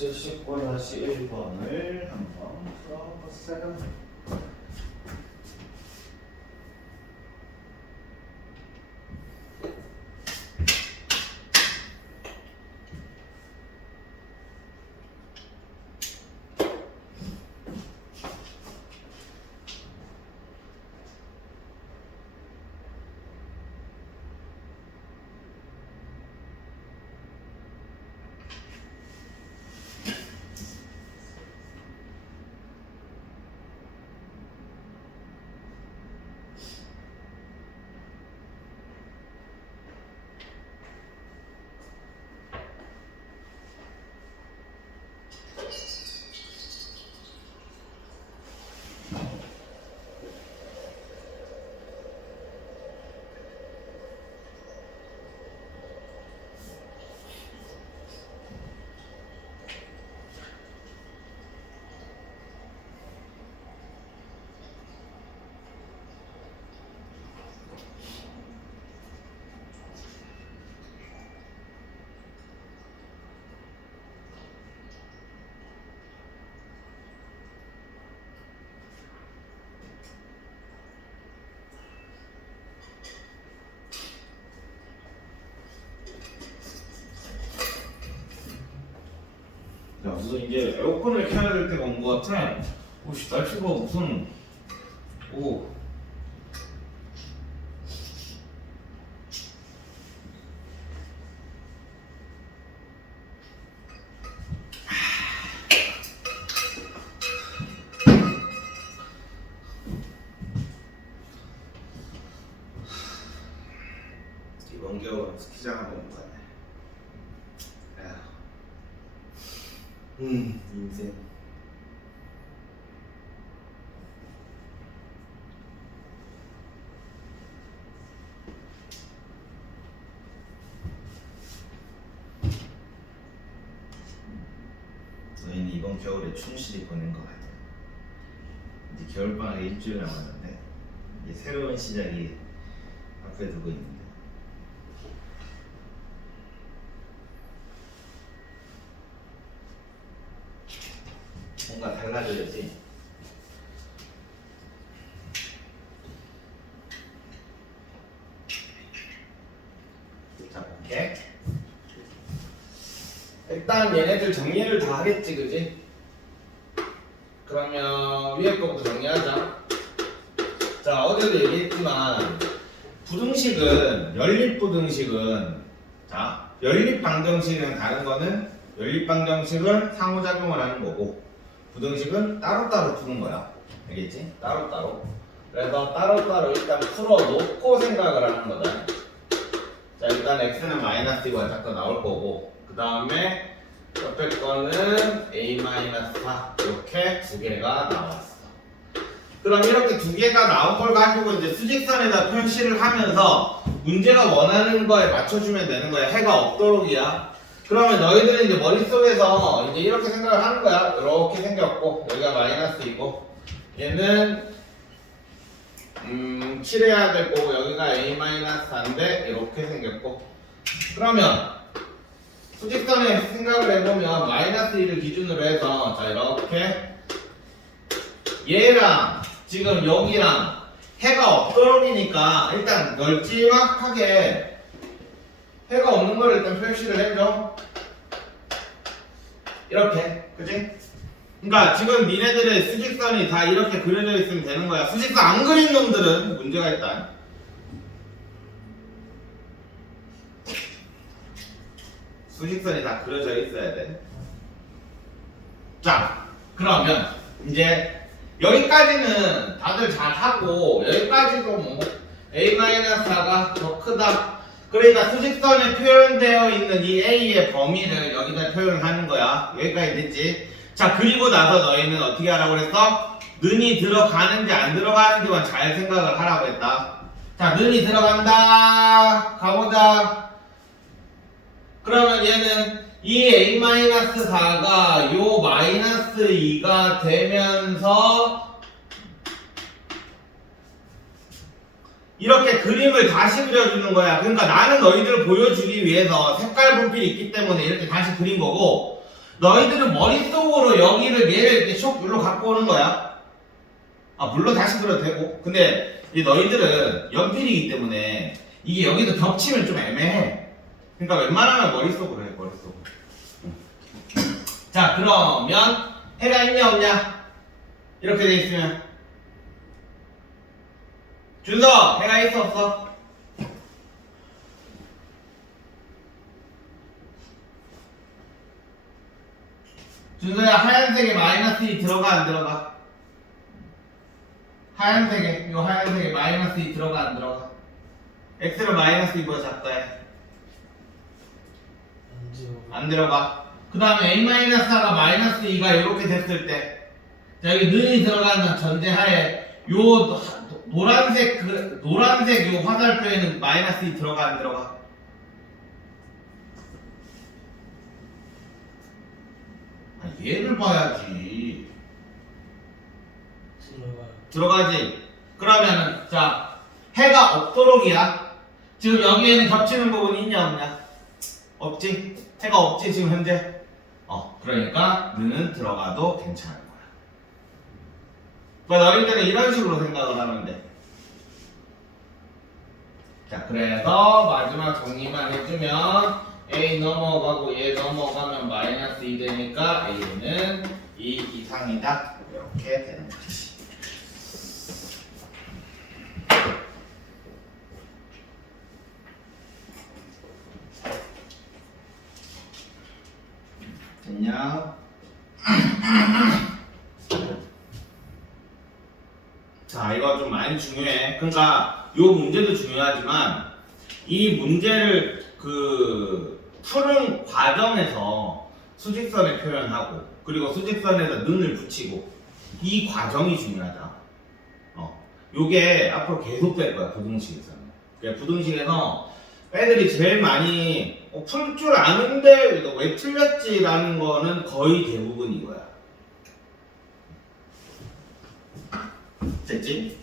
70-1번을 한번 풀어보세요. 자, 무슨 이제 에어컨을 켜야 될 때가 온 것 같아. 오씨, 날씨가 무슨 이번 겨울은 스키장 한번 못 가네. 인생. 저희는 이번 겨울에 충실히 보낸 것 같아요. 이제 겨울방학이 일주일 남았는데 이제 새로운 시작이 앞에 두고 있는데 뭔가 달라져야지. 자, 볼게. 일단 얘네들 정리를 다 하겠지, 그지? 그러면 위에 거부터 정리하자. 자, 어제도 얘기했지만 부등식은 연립방정식이랑 다른 거는 연립방정식은 상호작용을 하는 거고 부등식은 따로따로 푸는 거야. 알겠지? 따로따로. 그래서 따로따로 일단 풀어놓고 생각을 하는 거다. 자, 일단 x는 -2가 자꾸 나올 거고 그 다음에 옆에 거는 a-4 이렇게 두 개가 나왔어. 그럼 이렇게 두 개가 나온 걸 가지고 이제 수직선에다 표시를 하면서 문제가 원하는 거에 맞춰주면 되는 거야. 해가 없도록이야. 그러면 너희들은 이제 머릿속에서 이제 이렇게 생각을 하는 거야. 이렇게 생겼고 여기가 마이너스이고 얘는 칠해야 될 거고 여기가 a-4인데 이렇게 생겼고 그러면 수직선에 생각을 해보면 -1을 기준으로 해서 자 이렇게 얘랑 지금 여기랑 해가 없도록이니까 일단 널찍하게 해가 없는 거를 일단 표시를 해줘. 이렇게, 그지? 그러니까 지금 니네들의 수직선이 다 이렇게 그려져 있으면 되는 거야. 수직선 안 그린 놈들은 문제가 있다. 수직선이 다 그려져 있어야 돼. 자, 그러면 이제 여기까지는 다들 잘 하고 여기까지도 뭐 a-4가 더 크다. 그러니까 수직선에 표현되어 있는 이 a의 범위를 여기다 표현을 하는 거야. 여기까지 됐지? 자, 그리고 나서 너희는 어떻게 하라고 그랬어? 는이 들어가는지 안 들어가는지만 잘 생각을 하라고 했다. 자, 는이 들어간다. 가보자. 그러면 얘는 이 a-4가 요 -2가 되면서 이렇게 그림을 다시 그려주는 거야. 그러니까 나는 너희들을 보여주기 위해서 색깔 분필이 있기 때문에 이렇게 다시 그린 거고 너희들은 머릿속으로 여기를 얘를 이렇게 쇽 여기로 갖고 오는 거야. 아 물론 다시 그려도 되고. 근데 이 너희들은 연필이기 때문에 이게 여기도 겹치면 좀 애매해. 그러니까 웬만하면 머릿속으로 해. 머릿속으로. 자 그러면 해가 있냐 없냐? 이렇게 돼 있으면 준서 해가 있어 없어? 준서야 하얀색에 마이너스 2 들어가 안 들어가? 하얀색에 요 하얀색에 마이너스 2 들어가 안 들어가? x는 마이너스 2보다 작다 해. 안 들어가. 그 다음에 a-4가 마이너스 2가 이렇게 됐을 때 자 여기 는이 들어가는 전제하에 요 노란색 요 화살표에는 마이너스 2 들어가 안 들어가? 아, 얘를 봐야지. 들어가지. 그러면은 자 해가 없도록이야. 지금 여기에는 겹치는 부분이 있냐 없냐? 없지? 해가 없지 지금 현재? 그러니까 는은 들어가도 괜찮은 거야. 그러니까 너희들은 이런 식으로 생각을 하면 돼. 자 그래서 마지막 정리만 해주면 A 넘어가고 얘 넘어가면 마이너스 2 되니까 A는 2 이상이다. 이렇게 되는 거지. 됐냐? 자 이거 좀 많이 중요해. 그러니까 요 문제도 중요하지만 이 문제를 푸는 과정에서 수직선에 표현하고 그리고 수직선에서 는을 붙이고 이 과정이 중요하다. 요게 앞으로 계속 될 거야 부등식에서는. 그러니까 부등식에서 애들이 제일 많이 풀 줄 아는데 이거 왜 틀렸지라는 거는 거의 대부분 이거야. 됐지?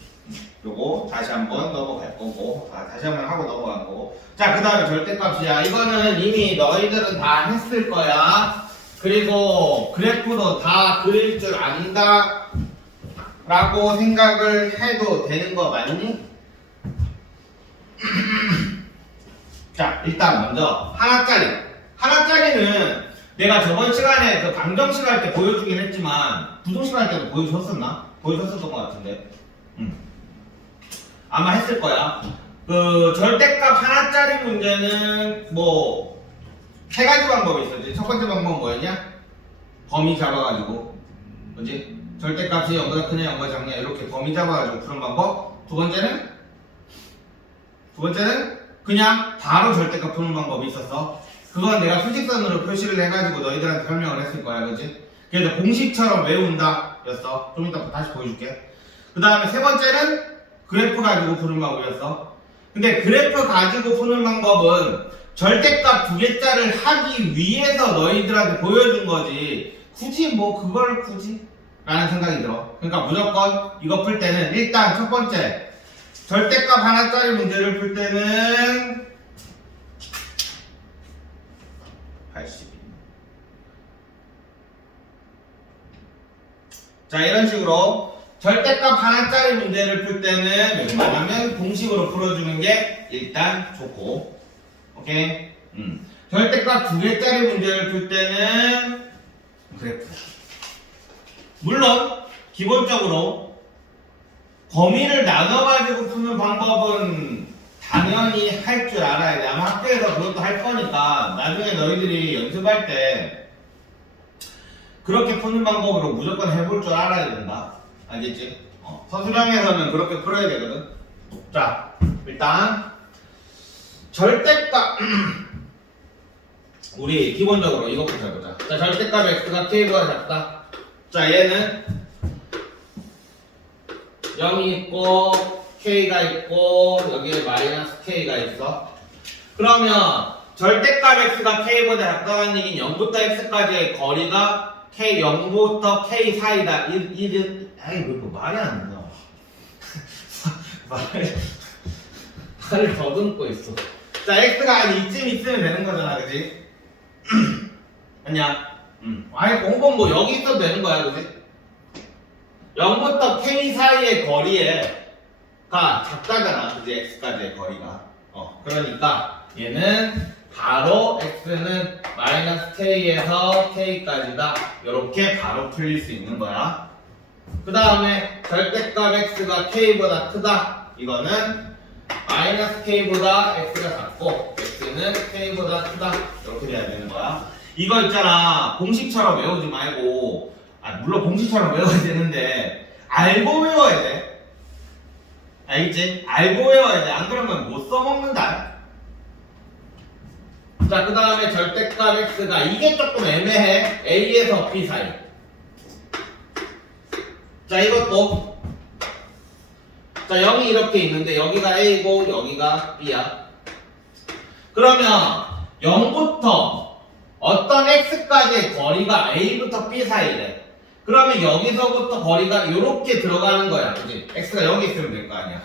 요거 다시 한번 넘어갈 거고 다시 한번 하고 넘어간 거고 자 그 다음에 절대값이야. 이거는 이미 너희들은 다 했을 거야. 그리고 그래프도 다 그릴 줄 안다 라고 생각을 해도 되는 거 맞니? 자 일단 먼저 하나짜리는 내가 저번 시간에 그 방정식 할 때 보여주긴 했지만 부등식 할 때도 보여줬었나? 보여줬었던 것 같은데 아마 했을 거야. 그 절대값 하나짜리 문제는 뭐 세 가지 방법이 있었지. 첫 번째 방법은 뭐였냐? 범위 잡아가지고 그지? 절대값이 0보다 크냐 0보다 작냐 이렇게 범위 잡아가지고 푸는 방법. 두 번째는 그냥 바로 절대값 푸는 방법이 있었어. 그건 내가 수직선으로 표시를 해가지고 너희들한테 설명을 했을 거야, 그지? 그래서 공식처럼 외운다 였어. 좀 이따 다시 보여줄게. 그 다음에 세 번째는 그래프 가지고 푸는 방법이었어. 근데 그래프 가지고 푸는 방법은 절대값 두 개짜리를 하기 위해서 너희들한테 보여준 거지 굳이 뭐 그걸 굳이? 라는 생각이 들어. 그러니까 무조건 이거 풀 때는 일단 첫 번째 절대값 하나짜리 문제를 풀 때는 80. 자 이런 식으로 절대값 하나짜리 문제를 풀 때는 웬만하면 공식으로 풀어주는 게 일단 좋고 오케이? 절대값 두 개짜리 문제를 풀 때는 그래프야. 물론 기본적으로 범위를 나눠가지고 푸는 방법은 당연히 할 줄 알아야 돼. 아마 학교에서 그것도 할 거니까 나중에 너희들이 연습할 때 그렇게 푸는 방법으로 무조건 해볼 줄 알아야 된다. 알겠지? 서술형에서는 그렇게 풀어야 되거든. 자, 일단 절대값 우리 기본적으로 이것부터 해보자. 자, 절대값 x가 k보다 작다. 자, 얘는 0이 있고 k가 있고 여기에 마이너스 k가 있어. 그러면 절대값 x가 k보다 작다는 얘기는 0부터 x까지의 거리가 k 0부터 k 사이다. 아이 뭐 말이 안 나와. 말을 더듬고 있어. 자 x가 한 이쯤 있으면 되는 거잖아, 그지? 아니야. 아니 공본 뭐 여기 있어도 되는 거야, 그지? 0부터 k 사이의 거리가 작다잖아, 그지? x까지의 거리가. 그러니까 얘는 바로 x는 마이너스 k에서 k까지다. 이렇게 바로 풀릴 수 있는 거야. 그 다음에 절대값 x가 k보다 크다. 이거는 마이너스 k보다 x가 작고 x는 k보다 크다. 이렇게 돼야 되는 거야. 이거 있잖아, 공식처럼 외우지 말고, 물론 공식처럼 외워야 되는데 알고 외워야 돼. 알겠지? 알고 외워야 돼. 안 그러면 못 써먹는다. 자, 그 다음에 절대값 x가 이게 조금 애매해. a에서 b 사이. 자, 이것도 자 0이 이렇게 있는데 여기가 a고 여기가 b야. 그러면 0부터 어떤 x까지의 거리가 a부터 b 사이래. 그러면 여기서부터 거리가 이렇게 들어가는 거야, 그지? x가 여기 있으면 될 거 아니야.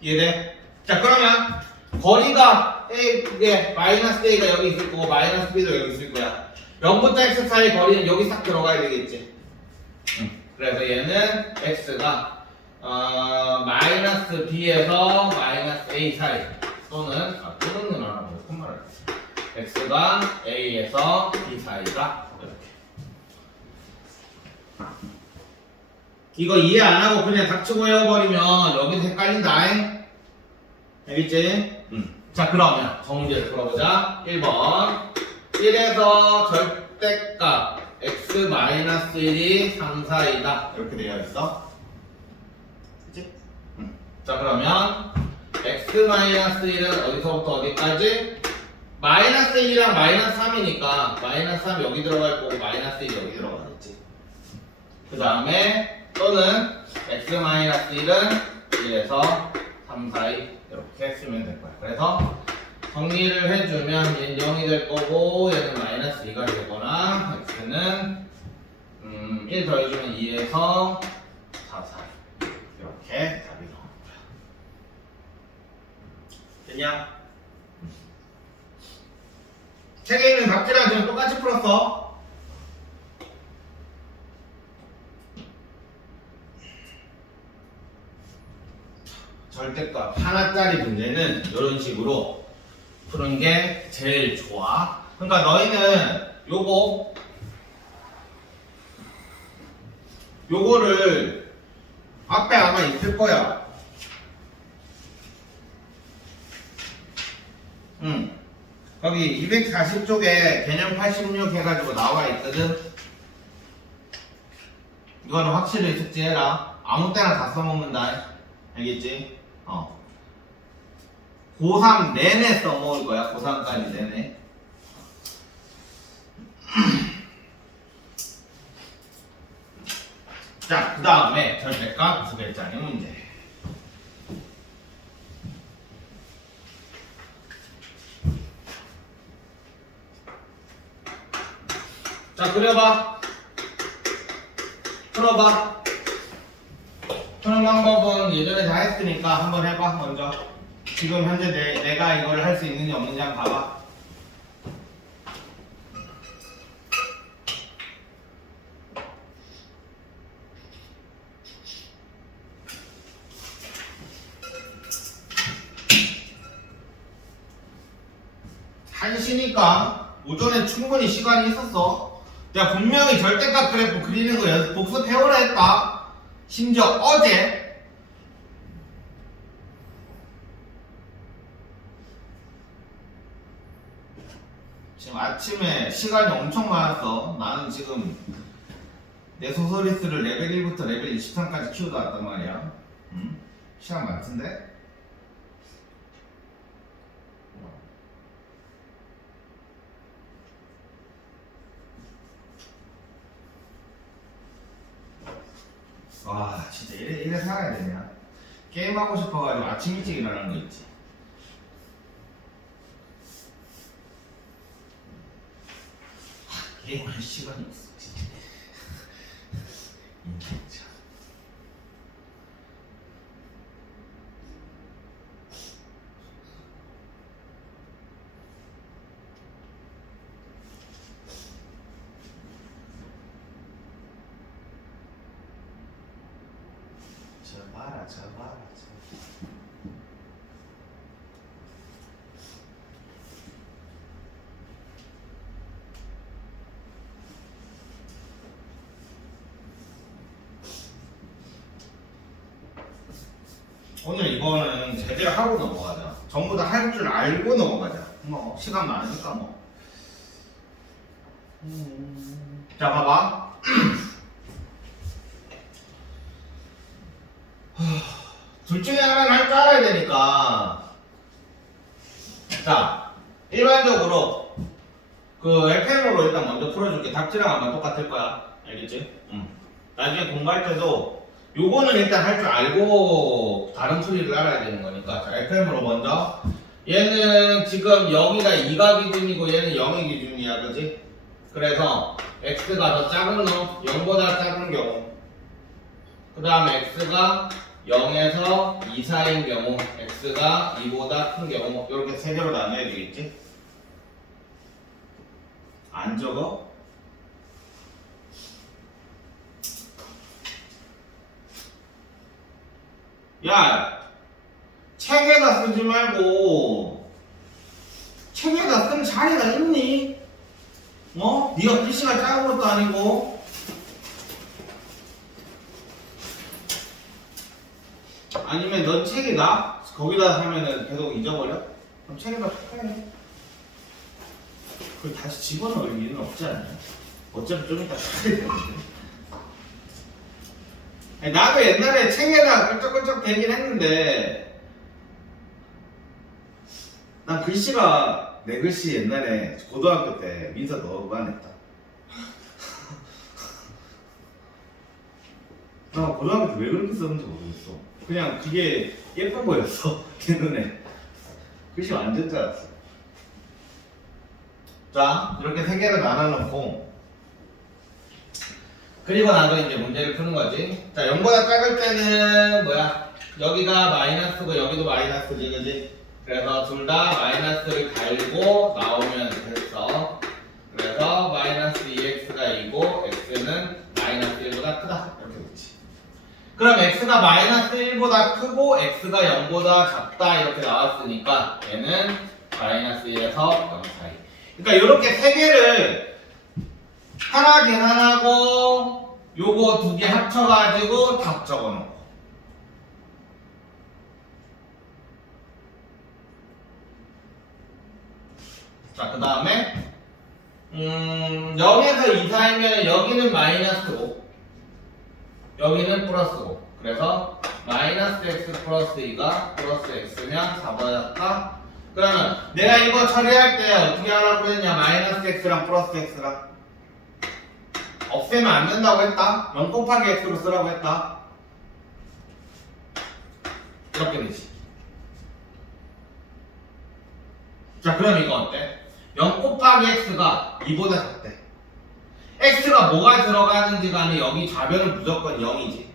이해돼? 자, 그러면 거리가 이게 마이너스 a가 여기 있을 거고 마이너스 b도 여기 있을 거야. 0부터 x 사이 거리는 여기 싹 들어가야 되겠지. 그래서 얘는 x가 마이너스 b에서 마이너스 a 사이 또는 또는 하라고 큰 말을 x가 a에서 b 사이다. 이렇게. 이거 이해 안 하고 그냥 닥치고 외워버리면 여기서 헷갈린다. 알겠지? 자, 그러면 정리를 풀어보자. 1번 1에서 절대값 x-1이 3, 4이다. 이렇게 되어 있어. 그치? 자, 그러면 x-1은 어디서부터 어디까지? 마이너스 1이랑 마이너스 3이니까 마이너스 3 여기 들어갈 거고 마이너스 1 여기 들어가겠지. 그 다음에 또는 x-1은 1에서 3 사이 이렇게 쓰면 될 거야. 그래서 정리를 해주면 얘는 0이 될 거고 얘는 마이너스 2가 되거나 x는 1 더해주면 2에서 4 사이 이렇게 답이 나옵니다. 됐냐? 책에 있는 답지랑 지금 똑같이 풀었어. 절대값 하나짜리 문제는 이런 식으로 푸는 게 제일 좋아. 그러니까 너희는 요거를 앞에 아마 있을 거야. 거기 240쪽에 개념 86 해가지고 나와 있거든. 이거는 확실히 숙지해라. 아무 때나 다 써먹는다. 알겠지? 고3 내내 써먹을 거야. 고3까지 내내. 자, 그 다음에 절대값 두 글자의 문제. 자, 그려봐. 풀어봐. 푸는 방법은 예전에 다 했으니까 한번 해봐. 먼저 지금 현재 내가 이걸 할 수 있는지 없는지 한번 봐봐. 한시니까 오전에 충분히 시간이 있었어. 내가 분명히 절대값 그래프 그리는 거 연습 복습해오라 했다. 심지어 어제. 지금 아침에 시간이 엄청 많았어. 나는 지금 내 소설리스를 레벨 1부터 레벨 23까지 키우다 왔단 말이야. 시간 많던데? 와, 진짜 이래 살아야 되냐? 게임하고 싶어가지고 아침 일찍 일어나는 거 있지. 게임할 시간이 없어, 진짜. 진짜. 봐라 잘 봐라. 오늘 이거는 제대로 하고 넘어가자. 전부 다 할 줄 알고 넘어가자. 뭐 시간 많으니까 뭐. 자 봐봐. 둘 중에 하나는 할 줄 알아야 되니까. 자 일반적으로 그 FM으로 일단 먼저 풀어줄게. 답지랑 아마 똑같을 거야. 알겠지? 나중에 공부할 때도 요거는 일단 할 줄 알고 다른 풀이를 알아야 되는 거니까. 자, FM으로 먼저. 얘는 지금 여기가 2가 기준이고 얘는 0이 기준이야. 그지? 그래서 x가 더 작은 놈, 0보다 작은 경우. 그 다음에 x가 0에서 2 사이인 경우, x가 2보다 큰 경우. 이렇게 세 개로 나눠야 되겠지? 안 적어? 야, 책에다 쓰지 말고 책에다 쓴 자리가 있니? 네가 글씨가 작은 것도 아니고. 아니면 넌 책에다 거기다 하면은 계속 잊어버려? 그럼 책에다 해. 그걸 다시 집어넣을 일은 없지 않냐? 어차피 좀 이따 써야 되는데. 나도 옛날에 책에다 끌적끌적 대긴 했는데 난 글씨가 내 글씨 옛날에 고등학교 때 민서 너무 안 했다. 나 고등학교 때 왜 그렇게 썼는지 모르겠어. 그냥 그게 예뻐 보였어. 내 눈에. 글씨 완전 작았어. 자, 이렇게 세 개를 나눠놓고 그리고 나서 이제 문제를 푸는 거지. 자, 0보다 작을 때는 뭐야? 여기가 마이너스고 여기도 마이너스지, 그지? 그래서 둘 다 마이너스를 달고 나오면 됐어. 그래서 마이너스 2x가 2고 x는 마이너스 1보다 크다. 이렇게 됐지. 그럼 x가 마이너스 1보다 크고 x가 0보다 작다 이렇게 나왔으니까 얘는 마이너스 1에서 0 사이. 그러니까 이렇게 세 개를 하나 계산하고 요거 두 개 합쳐가지고 답 적어놓고. 자, 그 다음에 0에서 2 사이면 여기는 마이너스고 여기는 플러스고. 그래서 마이너스 x 플러스 2가 플러스 x면 4보다 작다. 그러면 내가 이거 처리할 때 어떻게 하라고 했냐? 마이너스 x랑 플러스 x랑 없애면 안 된다고 했다. 0 곱하기 x로 쓰라고 했다. 이렇게 되지. 자, 그럼 이거 어때? 0 곱하기 x가 2보다 작대. x가 뭐가 들어가는지 간에 여기 좌변은 무조건 0이지.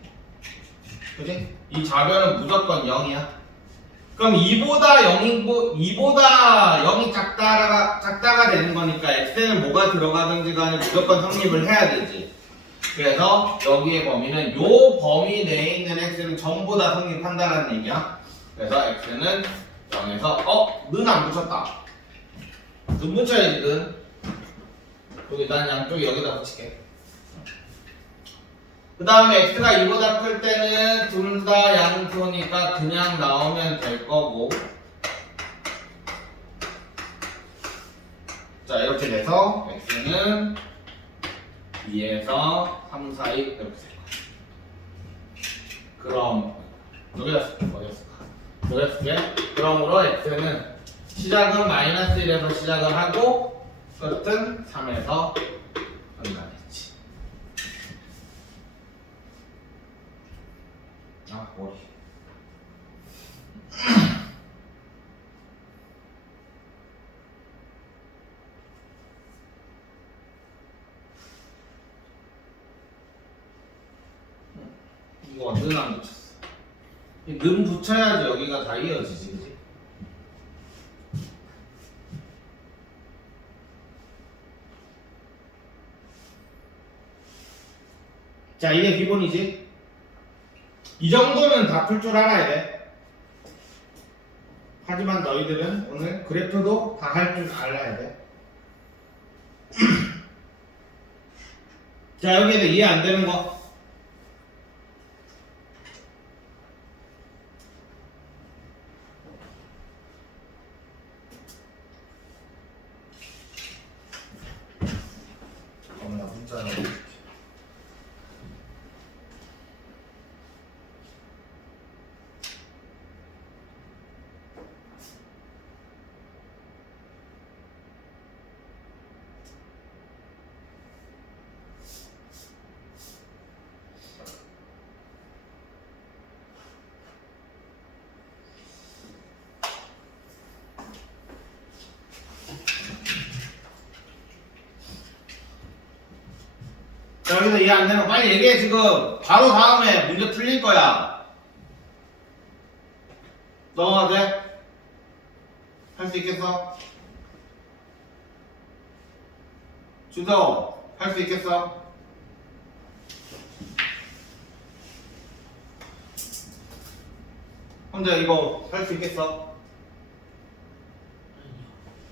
그지? 이 좌변은 무조건 0이야. 그럼 2보다 0이 작다가 되는 거니까 x에는 뭐가 들어가든지 간에 무조건 성립을 해야 되지. 그래서 여기의 범위는 요 범위 내에 있는 x는 전부 다 성립한다는 얘기야. 그래서 x는 0에서 는 안 붙였다. 는 붙여야지. 는 여기 난 양쪽에 여기다 붙일게. 그 다음에 x가 2보다 클 때는 둘 다 양수니까 그냥 나오면 될 거고. 자, 이렇게 돼서 x는 2에서 3 사이 이렇게 될 거야. 그럼 여기다 쓸게. 여기다 쓸게. 그러므로 x는 시작은 마이너스 1에서 시작을 하고 끝은 3에서 끝나겠지. 아, 머리. 이거 는 안 붙였어. 는 붙여야지 여기가 다 이어지지, 그지? 자, 이게 기본이지. 이 정도는 다 풀 줄 알아야 돼. 하지만 너희들은 오늘 그래프도 다 할 줄 알아야 돼. 자, 여기에도 이해 안 되는 거. 나 문자로. 자, 여기서 이해 안 되는 거 빨리 얘기해. 지금 바로 다음에 문제 풀릴 거야. 넘어가도 돼? 할 수 있겠어? 주서 할 수 있겠어? 혼자 이거 할 수 있겠어?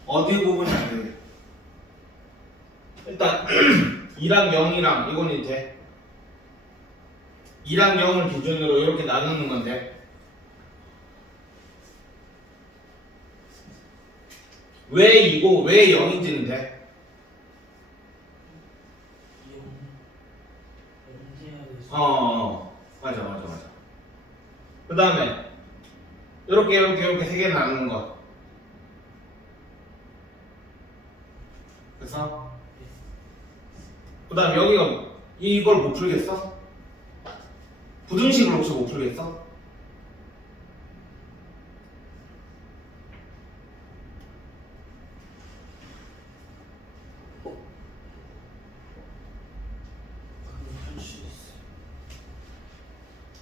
어디 부분이 안 돼? 일단 2랑 0이랑 이거는 돼. 2랑 0을 기준으로 이렇게 나누는 건데 왜 2고 왜 0인지는 돼. 맞아. 그 다음에 이렇게 세 개 나누는 거. 그래서 그 다음에 여기가 이걸 못 풀겠어? 부등식을 혹시 못 풀겠어?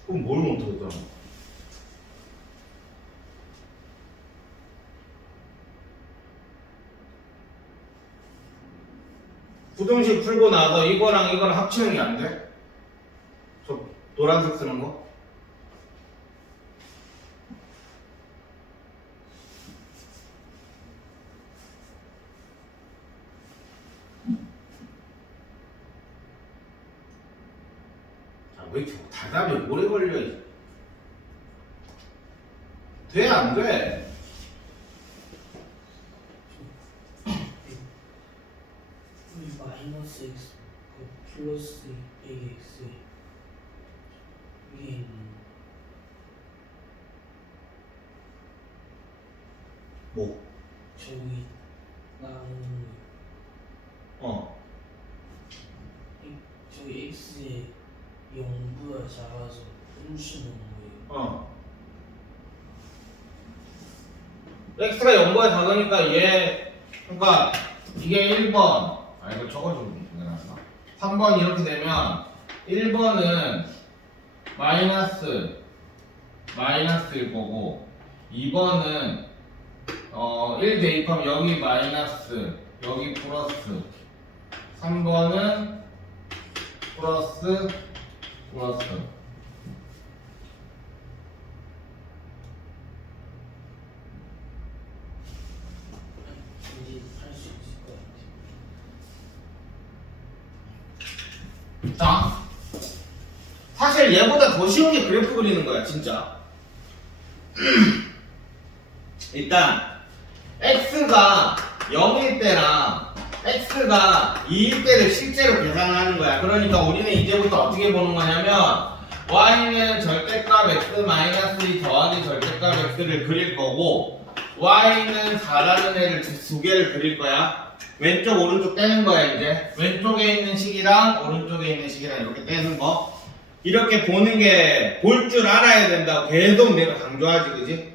그럼 뭘 못하겠다? 부등식 풀고 나서 이거랑 이거랑 합치는 게 안 돼? 저 노란색 쓰는 거? 왜 이렇게 답이 오래 걸려? 돼? 안 돼? 마이너스 x 플러스 ax 위에 있는 뭐? 저기 나오는 저기 x에 0보다 작아서 훔치는 거예요. x가 0보다 작으니까 그러니까 이게 1번. 이거 적어주고 있나? 3번 이렇게 되면 1번은 마이너스일 거고 2번은 1 대입하면 여기 마이너스 여기 플러스 3번은 플러스 이제 할 수 있을 것 같아요. 자, 사실 얘보다 더 쉬운 게 그래프 그리는 거야, 진짜. 일단 x가 0일 때랑 x가 2일 때를 실제로 계산을 하는 거야. 그러니까 우리는 이제부터 어떻게 보는 거냐면 y는 절대값 x 마이너스 2 더하기 절대값 x를 그릴 거고 y는 4라는 애를 두 개를 그릴 거야. 왼쪽 오른쪽 떼는 거야. 이제 왼쪽에 있는 식이랑 오른쪽에 있는 식이랑 이렇게 떼는 거. 이렇게 보는 게 볼 줄 알아야 된다고 계속 내가 강조하지, 그지?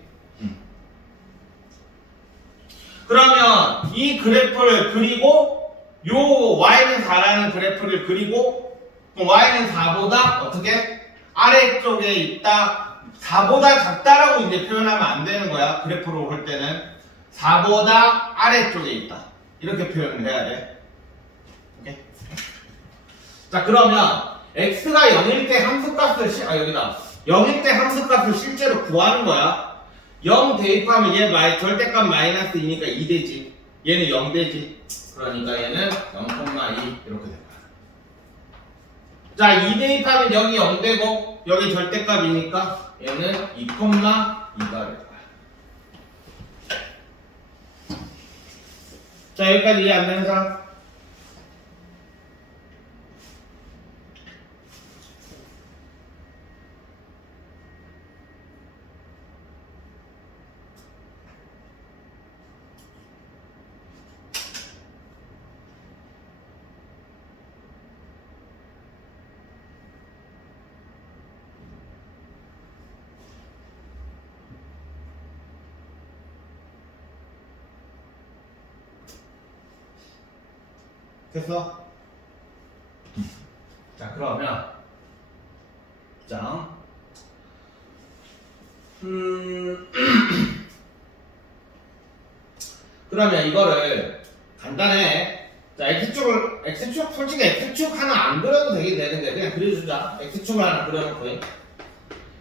그러면 이 그래프를 그리고 요 y는 4라는 그래프를 그리고 y는 4보다 어떻게? 아래쪽에 있다. 4보다 작다라고 이제 표현하면 안 되는 거야. 그래프로 볼 때는 4보다 아래쪽에 있다. 이렇게 표현을 해야 돼. 오케이? 자, 그러면 x가 0일 때 함수값을 여기다 0일 때 함수값을 실제로 구하는 거야. 0 대입하면 얘 절대값 마이너스 2니까 2 되지. 얘는 0 되지. 그러니까 얘는 0,2 이렇게 될 거야. 자, 2 대입하면 0이 0 되고 여기 절대값이니까 얘는 2,2가 될 거야. 자, 여기까지 이해 안 되는 사람? 됐어? 자, 그러면 자, 그러면 이거를 간단해. 자, X축 솔직히 X축 하나 안 그려도 되긴 되는데 그냥 그려주자. X축을 하나 그려놓고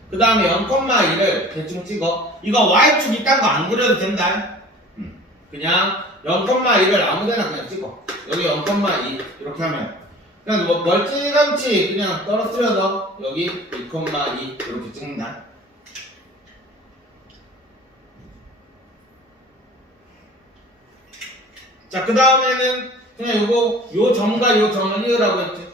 그 다음에 0,2를 대충 찍어. 이거 Y축 이딴 거 안 그려도 된다. 그냥 0,2를 아무데나 그냥 찍어. 여기 0,2 이렇게 하면 그냥 뭐 멀찌감치 그냥 떨어뜨려서 여기 2,2 이렇게 찍는다. 자, 그 다음에는 그냥 요 점과 요 점을 이으라고 했지.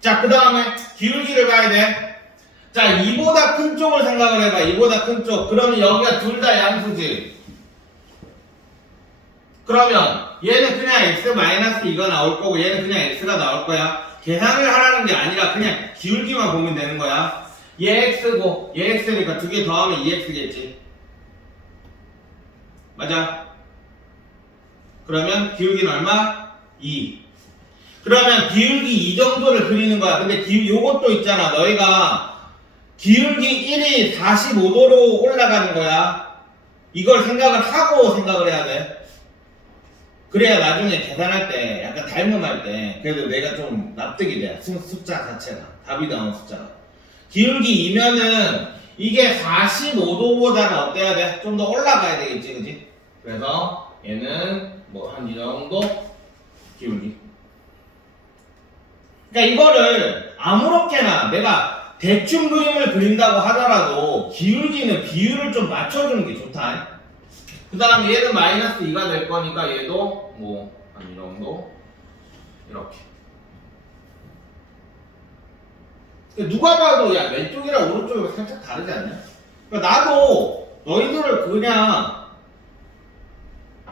자, 그 다음에 기울기를 봐야 돼. 자, 이보다 큰 쪽을 생각을 해봐. 이보다 큰 쪽. 그러면 여기가 둘 다 양수지. 그러면 얘는 그냥 x-2가 나올 거고 얘는 그냥 x가 나올 거야. 계산을 하라는 게 아니라 그냥 기울기만 보면 되는 거야. 얘 x고 얘 x니까 두 개 더하면 2x겠지. 맞아? 그러면 기울기는 얼마? 2. 그러면 기울기 이 정도를 그리는 거야. 근데 요것도 있잖아. 너희가 기울기 1이 45도로 올라가는 거야. 이걸 생각을 하고 생각을 해야 돼. 그래야 나중에 계산할 때 약간 닮음할 때 그래도 내가 좀 납득이 돼. 숫자 자체가. 답이 나오는 숫자가. 기울기 2면은 이게 45도보다는 어때야 돼? 좀 더 올라가야 되겠지, 그지? 그래서 얘는 뭐 한 이 정도 기울기. 그러니까 이거를 아무렇게나 내가 대충 그림을 그린다고 하더라도 기울기는 비율을 좀 맞춰주는 게 좋다. 그 다음에 얘는 마이너스 2가 될 거니까 얘도 뭐 한 이 정도 이렇게. 누가 봐도 야 왼쪽이랑 오른쪽이 살짝 다르지 않냐? 그러니까 나도 너희들을 그냥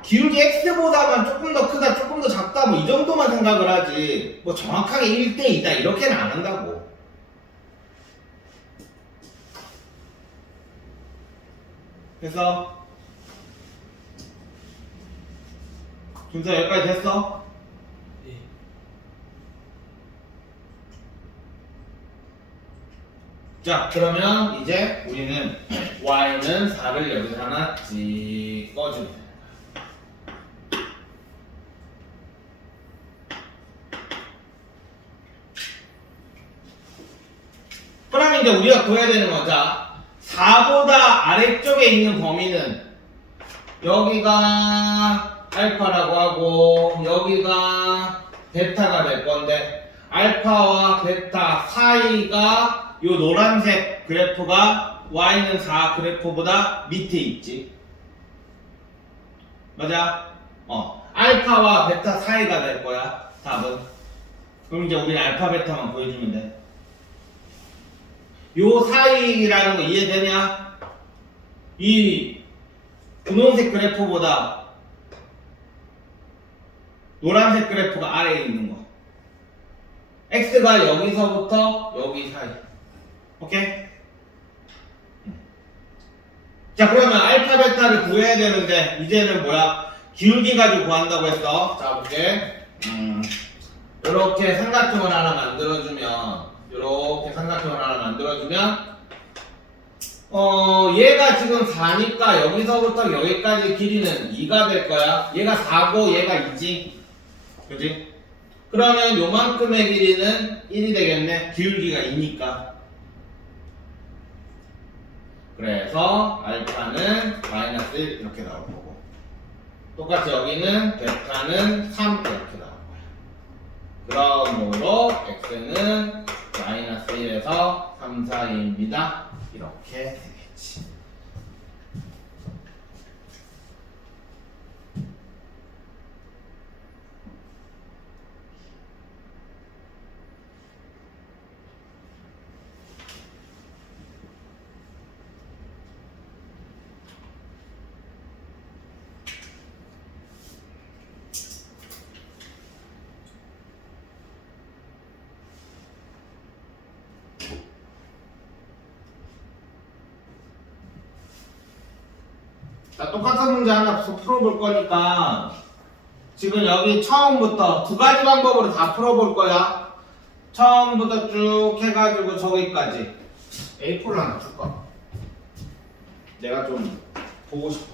기울기 x보다만 조금 더 크다, 조금 더 작다, 뭐 이 정도만 생각을 하지, 뭐 정확하게 1대2다 이렇게는 안 한다고. 그래서 준서 여기까지 됐어? 네. 자, 그러면 이제 우리는 y는 4를 여기서 하나 찍어주면 돼. 그럼 이제 우리가 구해야 되는 거, 자, 4보다 아래쪽에 있는 범위는 여기가 알파라고 하고 여기가 베타가 될 건데 알파와 베타 사이가 요 노란색 그래프가 y는 4 그래프보다 밑에 있지. 맞아? 알파와 베타 사이가 될 거야, 답은. 그럼 이제 우리는 알파 베타만 보여주면 돼. 요 사이라는 거 이해되냐? 이 분홍색 그래프보다 노란색 그래프가 아래에 있는 거. x가 여기서부터 여기 사이. 오케이? 자, 그러면 알파 베타를 구해야 되는데 이제는 뭐야? 기울기 가지고 구한다고 했어. 자, 볼게. 이렇게 삼각형을 하나 만들어주면 얘가 지금 4니까 여기서부터 여기까지 길이는 2가 될 거야. 얘가 4고 얘가 2지. 그지? 그러면 요만큼의 길이는 1이 되겠네. 기울기가 2니까. 그래서 알파는 마이너스 1 이렇게 나올 거고. 똑같이 여기는 베타는 3 이렇게 나올 거야. 그러므로 x는 마이너스 1에서 3 사이입니다. 이렇게 되겠지. 자, 똑같은 문제 하나 풀어볼 거니까 지금 여기 처음부터 두 가지 방법으로 다 풀어볼 거야. 처음부터 쭉 해가지고 저기까지 A4를 하나 줄까? 내가 좀 보고 싶어.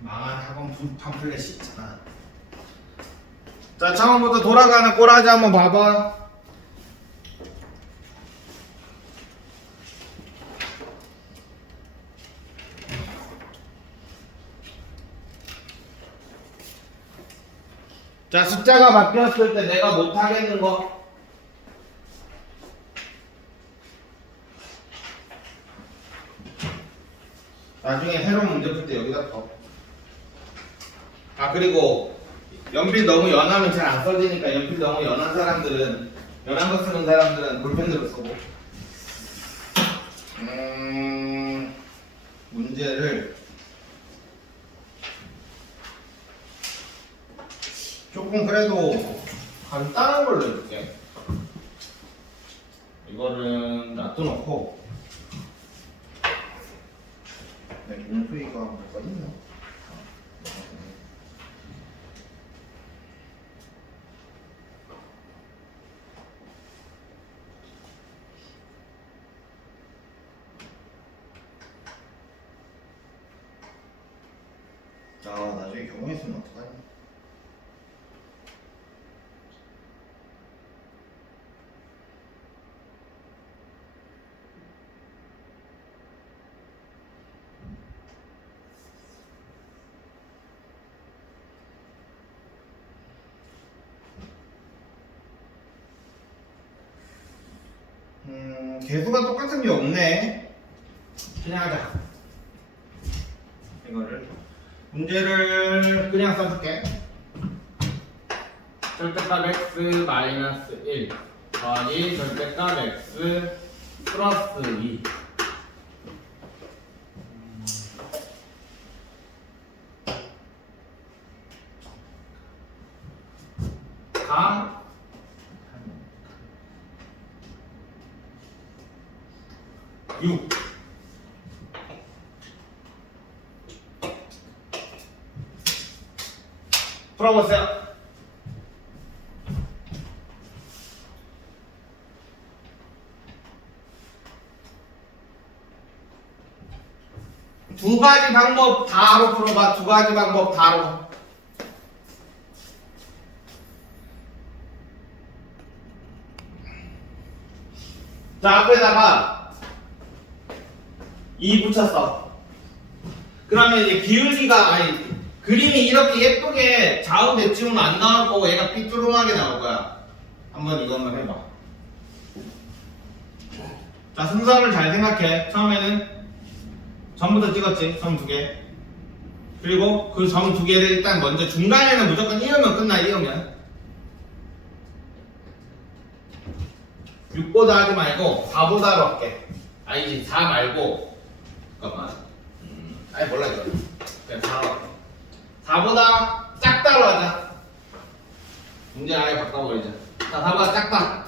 망한 학원 팜플렛이 있잖아. 자, 처음부터 돌아가는 꼬라지 한번 봐봐. 자, 숫자가 바뀌었을 때 내가 못하겠는 거. 나중에 새로운 문제 풀 때 여기다 더. 아, 그리고 연필 너무 연하면 잘 안 써지니까 연필 너무 연한 사람들은, 연한 거 쓰는 사람들은 볼펜으로 쓰고. 문제를 조금 그래도 간단한 걸로 해줄게. 이거는 놔둬놓고. 네, 용수이가 뭐가 있나? 아, 나중에 경험했으면 어떡하냐? 개수가 똑같은 게 없네. 그냥 하자. 이거를 문제를 그냥 써줄게. 절대값 x 마이너스 1 더하기 절대값 x 플러스 2. 가 6. 풀어보세요. 두 가지 방법 다로 풀어봐. 두 가지 방법 다로. 자, 앞에다가 2 붙였어. 그러면 이제 기울기가, 아니, 그림이 이렇게 예쁘게 좌우 대칭은 안 나올 거고 얘가 삐뚤어하게 나올 거야. 한번 이것만 해봐. 자, 순서를 잘 생각해. 처음에는 점부터 찍었지. 점 2개. 그리고 그 점 2개를 일단 먼저 중간에는 무조건 이으면 끝나. 이으면 6보다 하지 말고 4보다로 할게. 아니지 4 말고 잠깐만. 아니 몰라 이거. 그냥 4로 할게. 4보다 작다로 하자. 문제 아예 바꿔버리자. 자 4보다 작다.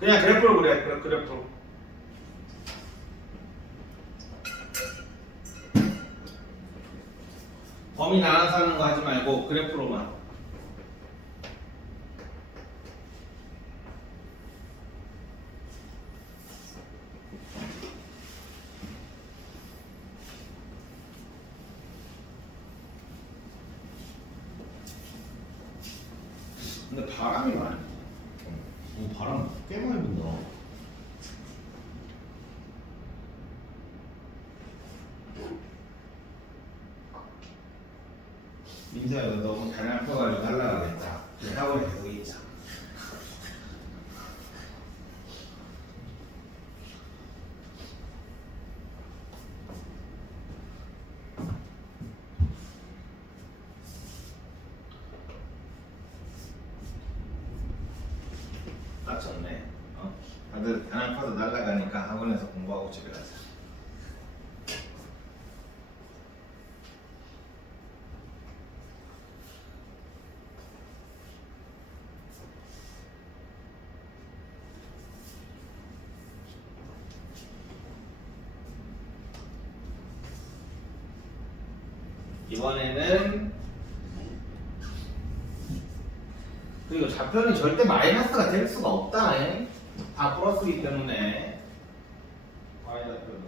그냥 그래프로 그래. 그래프로. 범위 나눠서 하는 거 하지 말고 그래프로만. 근데 바람이 많이. 바람 꽤 많이 분다. 민서야 너 너무 단양 펴가지고 날라가겠다. 학원에 계속 있자. 아 좋네. 다들 단양 펴서 날라가니까 학원에서 공부하고 집에 가자. 이번에는 그리고 좌표는 절대 마이너스가 될 수가 없다. 다 플러스이기 때문에 y 좌표는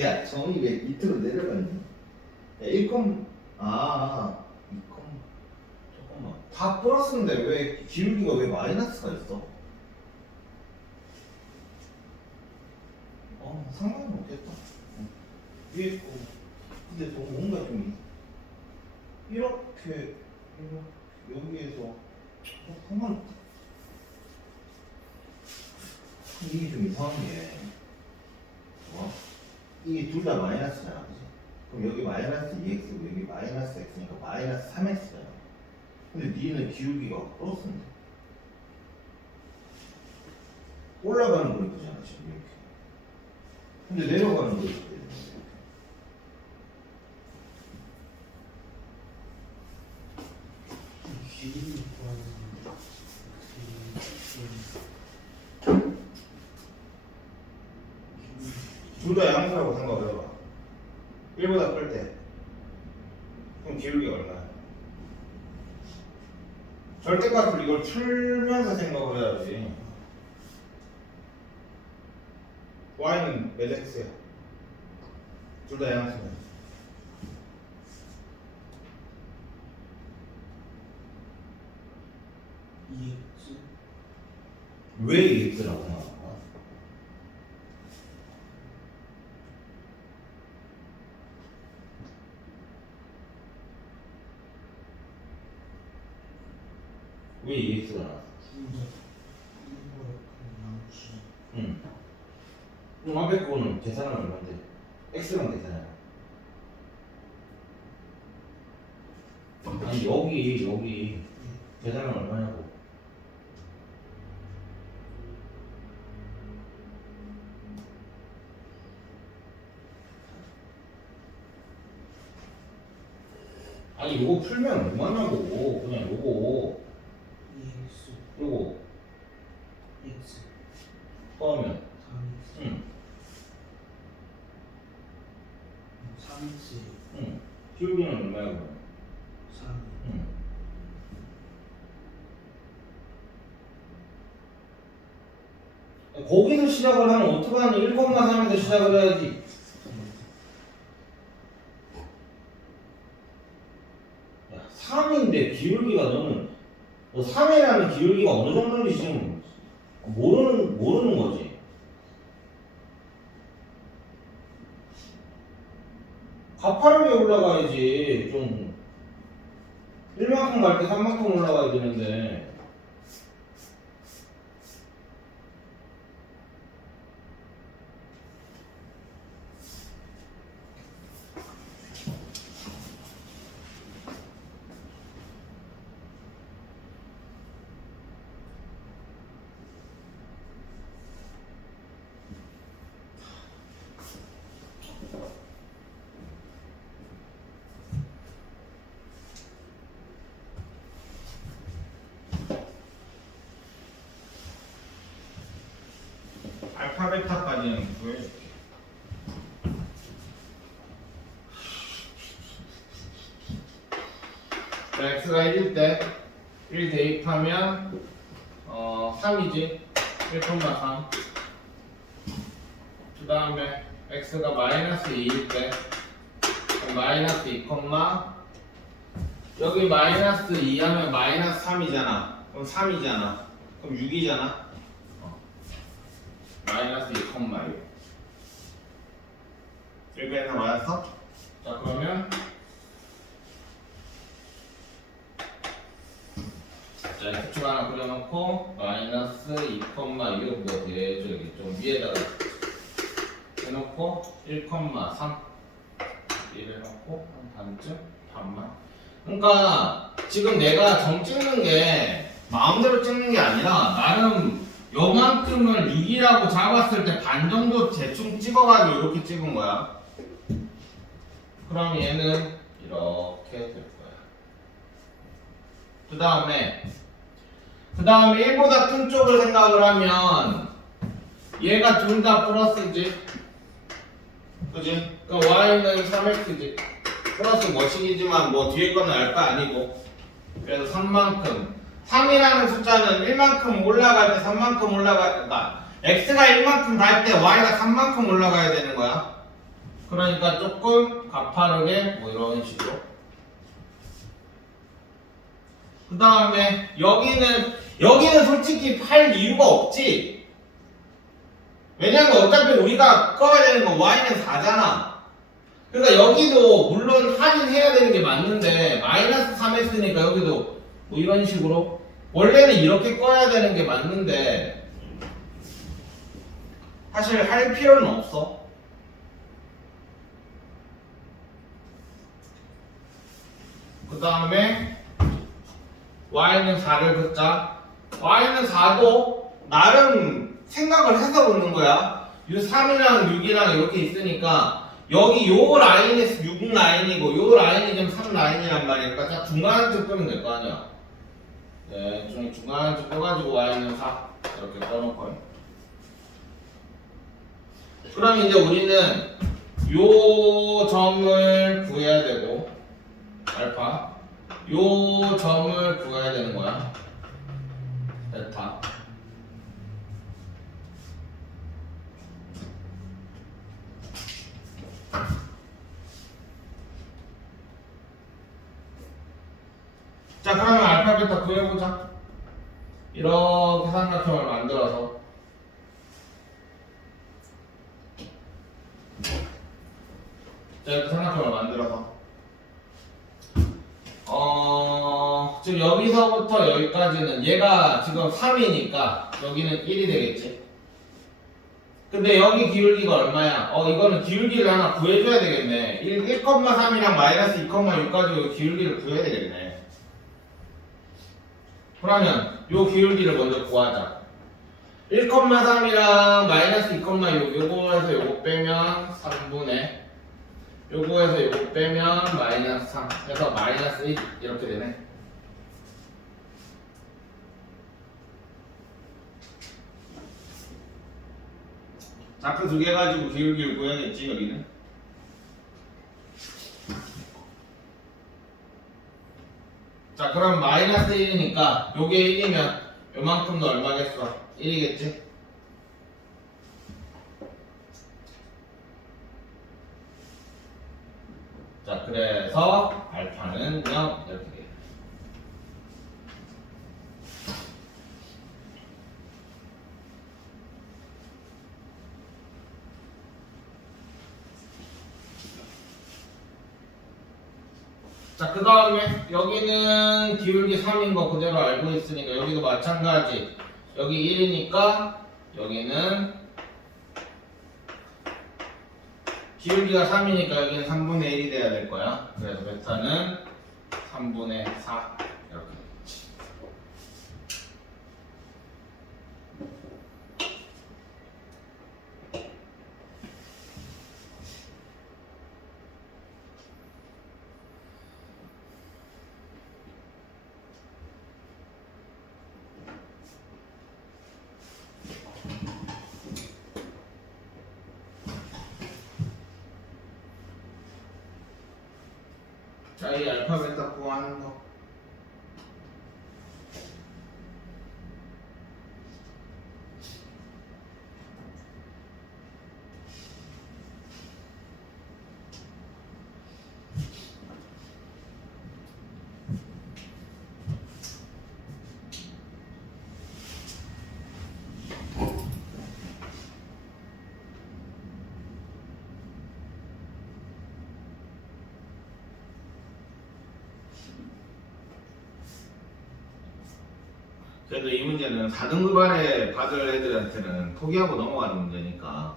야, 정이 왜 밑으로 내려갔니? 야, 1컴, 2컴, 잠깐만. 다 플러스인데 왜 기울기가 왜 마이너스가 있어? 상관은 없겠다. 위에 거. 근데 또 뭔가 좀 이렇게 여기에서 상관없다. 이게 좀 이상한 게 이게 둘 다 마이너스잖아, 그지? 그럼 여기 마이너스 2x고 여기 마이너스 x니까 마이너스 3x잖아. 근데 니는 기울기가 플러스인데 올라가는 그래프잖아 지금 이렇게. 근데 내려가는 그래프. 기울기 구하는 둘 다 양수라고 생각을 해봐. 1보다 클 때. 그럼 기울기가 얼마야? 절대값을 이걸 풀면서 생각을 해야지. y는 몇 x야? 둘 다 양수네. EX 왜 x라고 생각할까? 왜 EX가 나왔어? 둘다 1보다 큰 양수. 응. 그럼 앞에 거는 계산은 얼마인데? X랑 계산해라. 아니 여기 계산은 얼마냐고. 아니 요거 풀면 얼마냐고. 그냥 요거 EX 요거 X 더하면 3X 응. 3X 응. 기울기는 얼마야 그럼? 3 응. 거기서 시작을 하면 어떡하니? 1,3에서 시작을 해야지. 야, 3인데 기울기가 너는 3이라는 기울기가 어느 정도인지 지금 모르는 거지. 가파르게 올라가야지. 좀 1만큼 갈 때 3만큼 올라가야 되는데. 알파 베타까지는 구해줄게. x가 1일 때 1 대입하면 3이지. 1,3. 그 다음에 x가 마이너스 2일 때 마이너스 2, 여기 마이너스 2 하면 마이너스 3이잖아. 그럼 3이잖아. 그럼 6이잖아. 마이너스 2,6. 여기에서 맞았어? 자 그러면 자 x축 하나 그려놓고 마이너스 2, 이거 뭐 저기 좀 위에다가 해놓고 1,3 이래놓고 한 반쯤 반만. 그러니까 지금 내가 점 찍는 게 마음대로 찍는 게 아니라 나름 요만큼을 6이라고 잡았을 때 반 정도 대충 찍어가지고 이렇게 찍은 거야. 그럼 얘는 이렇게 될 거야. 그 다음에 1보다 큰 쪽을 생각을 하면 얘가 둘 다 플러스지. 그지? 그럼 y는 3x지. 플러스 머신이지만 뭐 뒤에 거는 알 거 아니고. 그래서 3만큼. 3이라는 숫자는 1만큼 올라갈 때 3만큼 올라갈 때, 그러니까 x가 1만큼 갈 때 y가 3만큼 올라가야 되는 거야. 그러니까 조금 가파르게 뭐 이런 식으로. 그 다음에 여기는 솔직히 팔 이유가 없지. 왜냐면 어차피 우리가 꺼야 되는 거 y는 4잖아. 그러니까 여기도 물론 할인해야 되는 게 맞는데 마이너스 3 했으니까 여기도 뭐 이런 식으로 원래는 이렇게 꺼야 되는 게 맞는데 사실 할 필요는 없어. 그 다음에 y는 4를 긋자. y는 4도 나름 생각을 해서 긋는 거야. 이 3이랑 6이랑 이렇게 있으니까 여기 요 라인이 6 라인이고 요 라인이 좀 3 라인이란 말이니까 딱 중간 쪽 끄면 될 거 아니야. 네, 중간 쪽 껴가지고 y는 4 이렇게 꺼놓고요. 그럼 이제 우리는 요 점을 구해야 되고 알파 요 점을 구해야 되는 거야. 베타. 자, 그러면 알파 베타 구해보자. 이렇게 삼각형을 만들어서 자, 이렇게 삼각형을 만들어서 지금 여기서부터 여기까지는 얘가 지금 3이니까 여기는 1이 되겠지. 근데 여기 기울기가 얼마야? 이거는 기울기를 하나 구해줘야 되겠네. 1,3이랑 마이너스 2,6까지 기울기를 구해야 되겠네. 그러면 요 기울기를 먼저 구하자. 1,3이랑 마이너스 2,6 요거에서 요거 빼면 3분의 요거에서 요거 빼면 마이너스 3 해서 마이너스 1 이렇게 되네. 좌표 두 개 가지고 기울기를 구해야겠지 여기는. 자, 그럼 마이너스 1이니까 요게 1이면 요만큼도 얼마겠어? 1이겠지? 자, 그래서 알파는 0 이렇게 돼. 자, 그 다음에 여기는 기울기 3인 거 그대로 알고 있으니까 여기도 마찬가지. 여기 1이니까 여기는 기울기가 3이니까 여기는 3분의 1이 돼야 될 거야. 그래서 베타는 3분의 4 이렇게. 자, 이 알파 베타 구하는 거. 그래도 이 문제는 4등급 안에 받을 애들한테는 포기하고 넘어가는 문제니까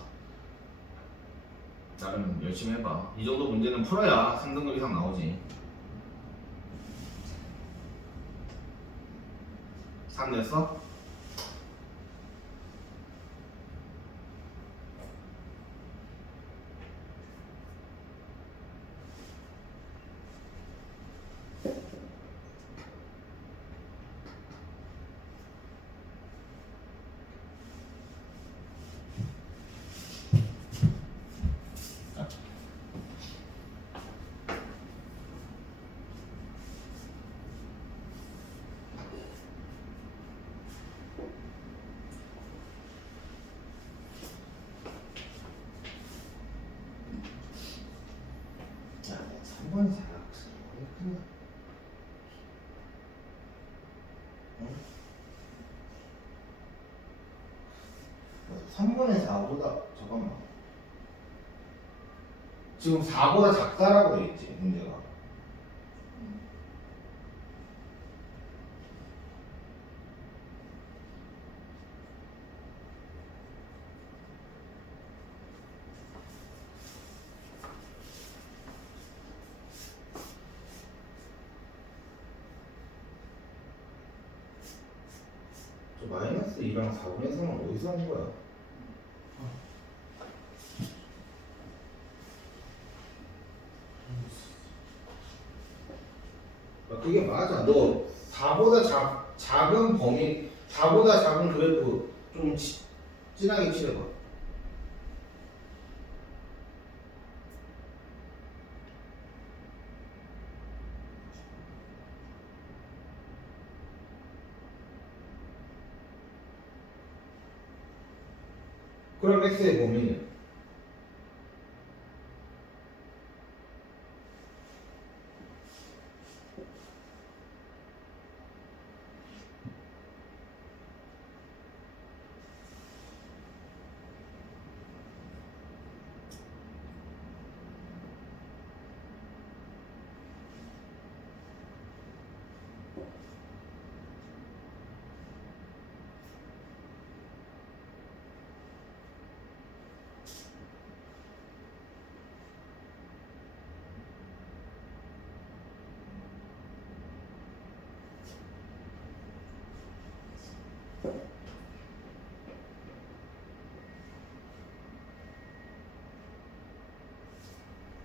나름 열심히 해봐. 이 정도 문제는 풀어야 3등급 이상 나오지. 3 냈어? 3분의 4보다 잠깐만. 지금 4보다 작다라고 돼 있지 문제가. 저 마이너스 2랑 4분의 3은 어디서 한 거야? 그게 맞아. 너 4보다 작은 범위, 4보다 작은 그래프 좀 진하게 칠해봐. 그럼 x의 범위는?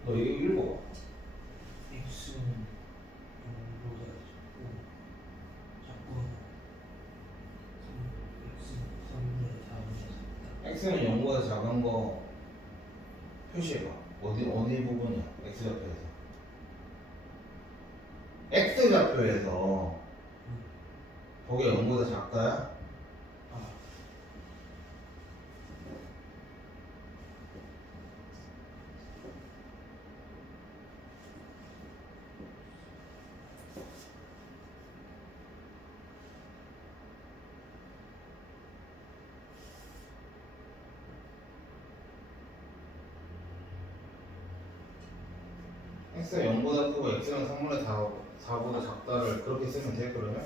너 이거 읽어. x는 0보다 작고 x는 3분의 4분의 4. x는 0보다 작은 거 표시해봐. 어디 부분이야? x 좌표에서. x 좌표에서 저게 0보다 작다야? 아, x가 0보다 크고 x는 3분의 4보다 작다를 그렇게 쓰면 돼 그러면?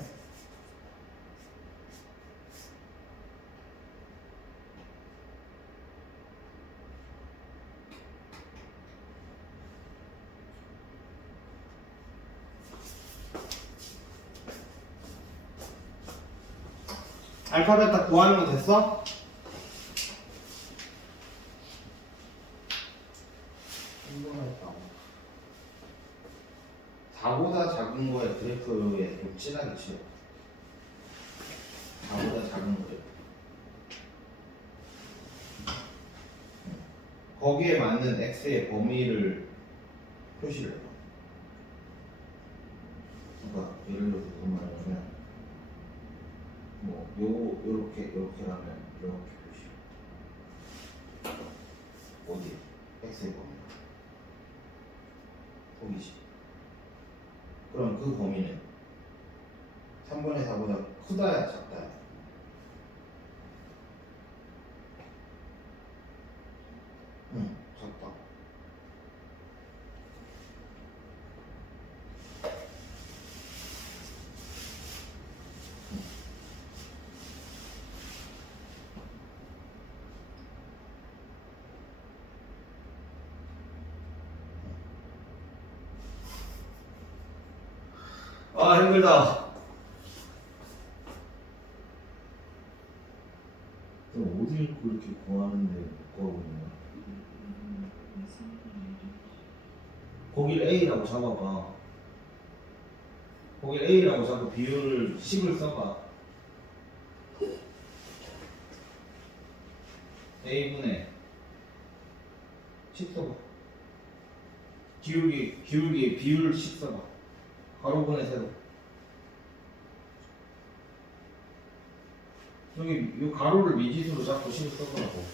알파벳 다 구하는 거 됐어? 궁금했다. 4보다 작은 거에 그래프에 좀 진하게 치워. 4보다 작은 그래프. 거기에 맞는 x의 범위를 표시를 해봐. 그러니까 예를 들어서 무슨 말이냐면 요렇게라면 이렇게 표시. 어디? x의 범위. 거기지. 그럼 그 범위는 3분의 4보다 크다야 작다야? 응, 작다. 아 힘들다. 어딜 그렇게 구하는데 못 구하고 있냐? 거길 A라고 잡아봐. 거길 A라고 잡고 비율을 10을 써봐. A분의 10 써봐. 기울기 비율 10 써봐. 가로분의 세로. 여기 이 가로를 미지수로 잡고 10을 써보라고.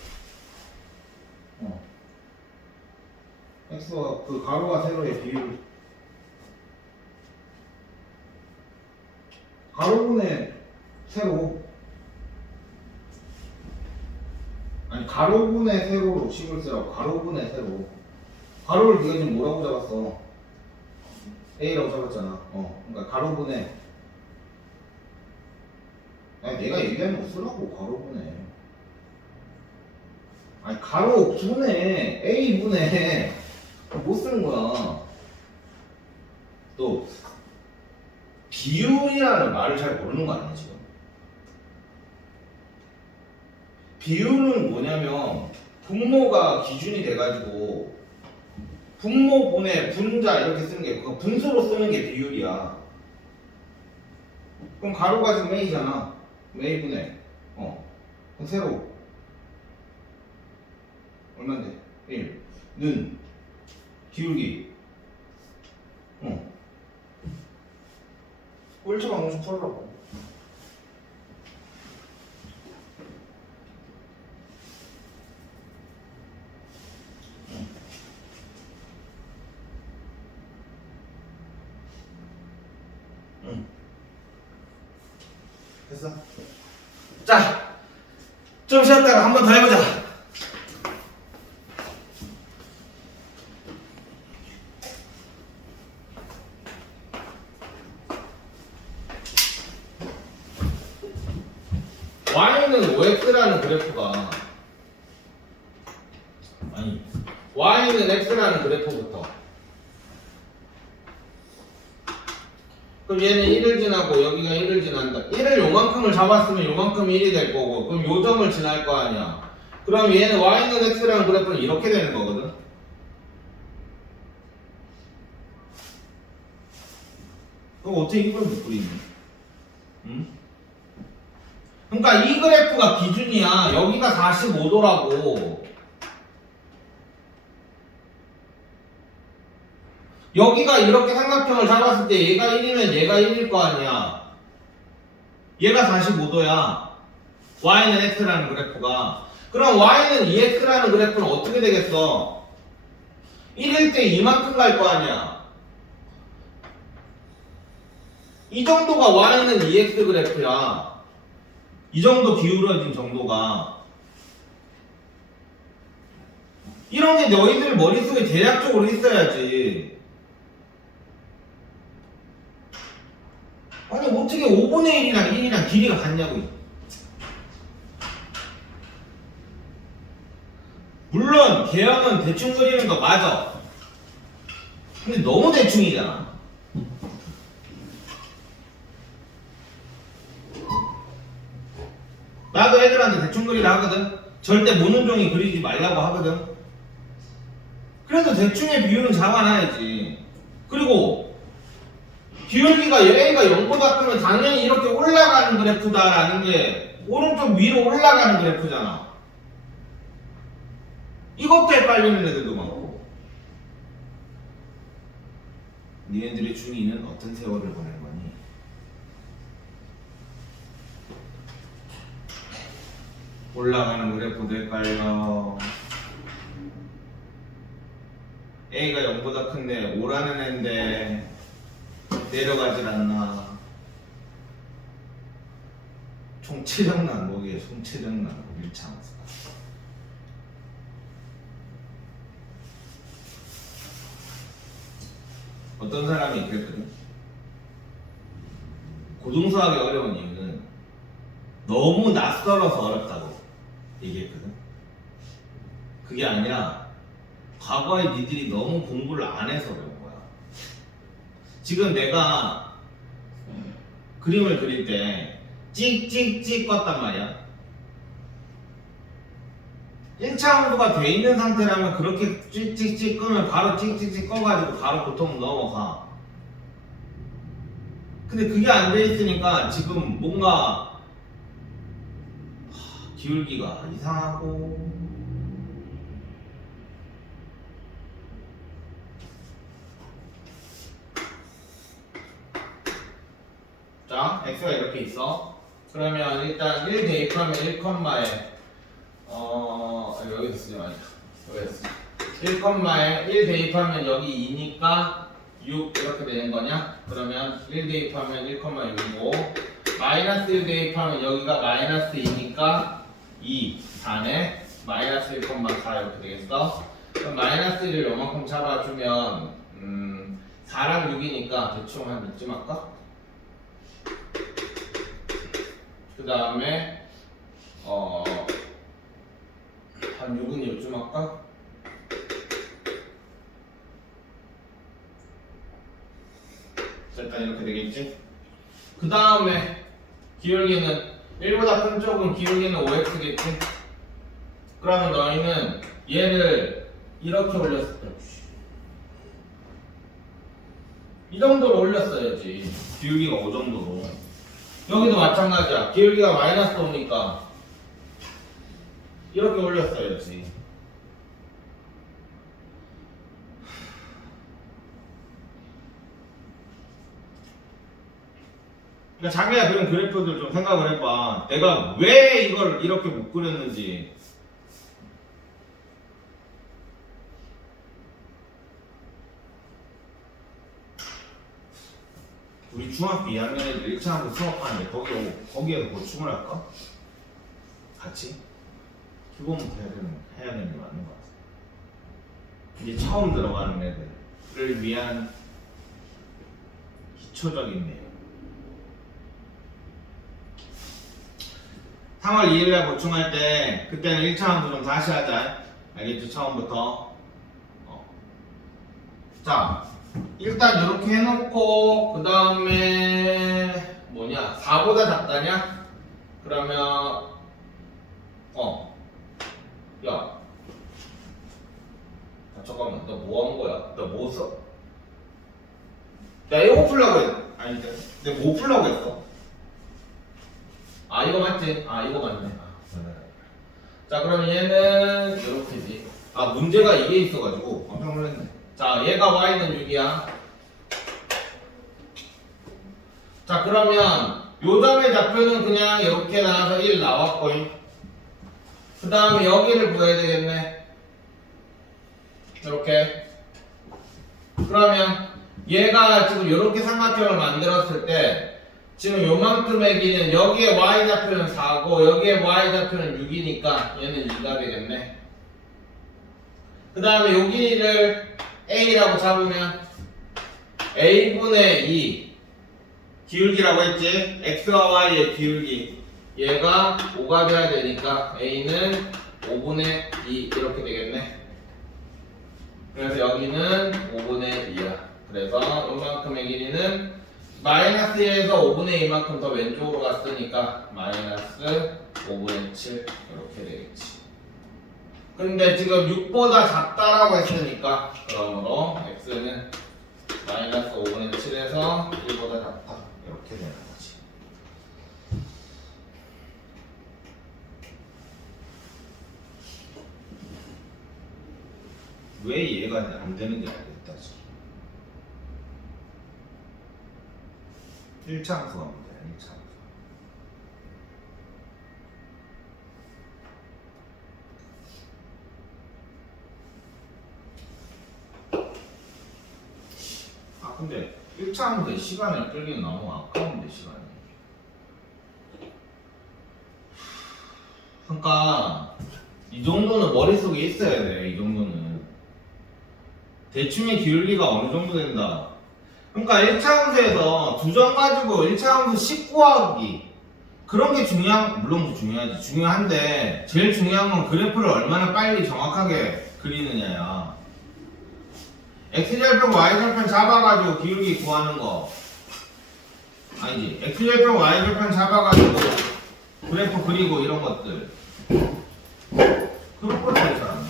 x와 그 가로와 세로의 비율. 가로분의 세로. 아니 가로분의 세로로 식을 쓰라고. 가로분의 세로. 가로를 네가 지금 뭐라고 잡았어? A라고 잡았잖아. 그러니까 가로분의. 아니 내가 얘기하는 거 쓰라고. 가로분의. 아니 가로분의 A분의 못 쓰는 거야. 또 비율이라는 말을 잘 모르는 거 아니야 지금? 비율은 뭐냐면 분모가 기준이 돼가지고 분모분의 분자 이렇게 쓰는 게 그 분수로 쓰는 게 비율이야. 그럼 가로가 지금 A잖아. A분의 그럼 세로 얼마인데? 1 는 기울기 꼴찌 방송 좀 풀어라고. 됐어? 자, 좀 쉬었다가 한 번 더 해보자. y는 5x라는 그래프가 아니 y는 x라는 그래프부터 그럼 얘는 1을 지나고 여기가 1을 지난다. 1을 요만큼을 잡았으면 요만큼이 1이 될 거고 그럼 요 점을 지날 거 아니야. 그럼 얘는 y는 x라는 그래프는 이렇게 되는 거거든. 그럼 어떻게 이걸 못 그리니? 응? 그러니까 이 그래프가 기준이야. 여기가 45도라고. 여기가 이렇게 삼각형을 잡았을 때 얘가 1이면 얘가 1일 거 아니야. 얘가 45도야. y는 x라는 그래프가. 그럼 y는 2x라는 그래프는 어떻게 되겠어? 1일 때 이만큼 갈 거 아니야. 이 정도가 y는 2x 그래프야. 이 정도 기울어진 정도가. 이런 게 너희들 머릿속에 대략적으로 있어야지. 아니 어떻게 5분의 1이랑 1이랑 길이가 같냐고. 물론 개형은 대충 그리는 거 맞아. 근데 너무 대충이잖아. 나도 애들한테 대충 그리라 하거든. 절대 모눈종이 그리지 말라고 하거든. 그래도 대충의 비율은 잡아놔야지. 그리고 기울기가 A가 0보다 크면 당연히 이렇게 올라가는 그래프다라는 게 오른쪽 위로 올라가는 그래프잖아. 이것도 헷갈리는 애들도 많고. 니네들의 중2는 어떤 세월을 보낼 거니? 올라가는 그래프도 헷갈려. A가 0보다 큰데 오라는 애인데 내려가질 않나. 총체적 난국이에요. 총체적 난국 1차. 어떤 사람이 그랬거든. 고등수학이 어려운 이유는 너무 낯설어서 어렵다고 얘기했거든. 그게 아니라 과거에 니들이 너무 공부를 안 해서 그런 거야. 지금 내가 그림을 그릴 때 찍찍찍 껐단 말이야. 1차 온도가 돼 있는 상태라면 그렇게 찍찍찍 끄면 바로 찍찍찍 꺼가지고 바로 보통 넘어가. 근데 그게 안 돼 있으니까 지금 뭔가 기울기가 이상하고 자, x가 이렇게 있어. 그러면 일단 1 대입하면 1컴마에 여기서 쓰지 말자. 여기서 쓰자. 1컴마에 1 대입하면 여기 2니까 6 이렇게 되는 거냐? 그러면 1 대입하면 1,6이고 마이너스 1 대입하면 여기가 마이너스 2니까 2 4네. 마이너스 1,4 이렇게 되겠어? 그럼 마이너스 1을 요만큼 잡아주면 4랑 6이니까 대충 한 이쯤 할까? 그 다음에 한 6은 요쯤 할까? 일단 이렇게 되겠지? 그 다음에 기울기는 1보다 큰 쪽은 기울기는 5x겠지? 그러면 너희는 얘를 이렇게 올렸을 때 이 정도로 올렸어야지. 기울기가 5 정도로. 여기도 마찬가지야. 기울기가 마이너스 5니까 이렇게 올렸어야지. 그러니까 자기가 그런 그래프들 좀 생각을 해봐. 내가 왜 이걸 이렇게 못 그렸는지. 우리 중학교 2학년 애들 1차하고 수업하는데 거기에서 보충을 할까? 같이? 기본부터 해야 되는 게 맞는 것 같아. 이제 처음 들어가는 애들을 위한 기초적인 내용. 3월 2일날 보충할 때 그때는 1차 함수 좀 다시 하자. 알겠죠? 처음부터. 자, 일단 이렇게 해놓고 그 다음에 뭐냐? 4보다 작다냐? 그러면 야, 잠깐만, 너 뭐 한 거야? 너 뭐 써? 야, 이거 풀라고 했. 아니, 내가 뭐 풀라고 했어? 아, 이거 맞지? 아, 이거 맞네. 자, 그럼 얘는 이렇게지. 아, 문제가 이게 있어가지고 깜짝 놀랐네. 자, 얘가 y는 6이야. 자, 그러면 요 점의 좌표는 그냥 이렇게 나와서 1 나왔고, 그 다음에 여기를 구해야 되겠네. 이렇게. 그러면 얘가 지금 이렇게 삼각형을 만들었을 때 지금 요만큼의 길이는 여기에 y좌표는 4고 여기에 y좌표는 6이니까 얘는 2가 되겠네. 그 다음에 요 길이를 a라고 잡으면 a분의 2 기울기라고 했지? x와 y의 기울기 얘가 5가 돼야 되니까 a는 5분의 2 이렇게 되겠네. 그래서 여기는 5분의 2야. 그래서 요만큼의 길이는 마이너스 1에서 5분의 2만큼 더 왼쪽으로 갔으니까 마이너스 5분의 7 이렇게 되겠지. 근데 지금 6보다 작다라고 했으니까 그러므로 x는 마이너스 5분의 7에서 1보다 작다 이렇게 되는 거지. 왜 이해가 안 되는지 알겠다 지금. 1차 함수가 문제야. 1차 함수. 아 근데 1차 함수에 시간을 끌기는 너무 아까운데 시간이. 그러니까 이 정도는 머릿속에 있어야 돼. 이 정도는. 대충의 기울기가 어느 정도 된다. 그러니까 1차 함수에서 두 점 가지고 1차 함수 10 구하기 그런 게 물론 중요하지. 중요한데 제일 중요한 건 그래프를 얼마나 빨리 정확하게 그리느냐야. x절편 y절편 잡아가지고 기울기 구하는 거 아니지. x절편 y절편 잡아가지고 그래프 그리고 이런 것들 그런 것들이 잘 안 돼.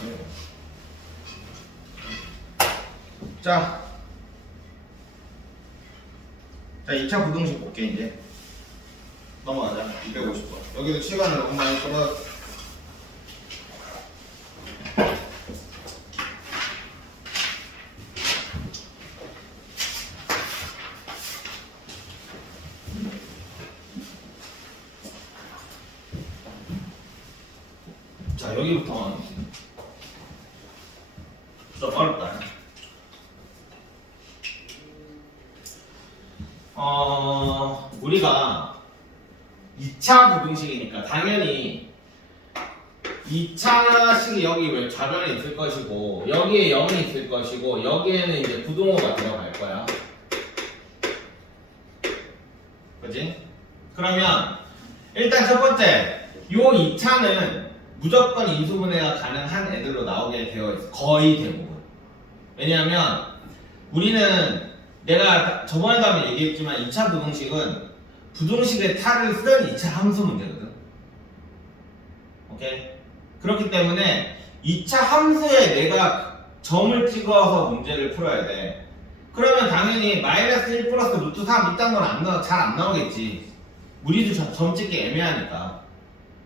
자, 2차 부등식 볼게 이제. 넘어가자. 250번. 여기도 시간을 너무 많이 끌어. 자, 여기부터 좀 어렵다. 우리가 2차 부등식이니까 당연히 2차식이 여기 왜 좌변에 있을 것이고 여기에 0이 있을 것이고 여기에는 이제 부등호가 들어갈 거야. 그지? 그러면 일단 첫 번째 요 2차는 무조건 인수분해가 가능한 애들로 나오게 되어 있어. 거의 대부분. 왜냐하면 우리는 내가 저번에도 한번 얘기했지만 2차 부등식은 부등식의 탈을 쓴 2차 함수 문제거든. 오케이? 그렇기 때문에 2차 함수에 내가 점을 찍어서 문제를 풀어야 돼. 그러면 당연히 마이너스 1 플러스 루트 3 이딴 건 잘 안 나오겠지. 우리도 점 찍기 애매하니까.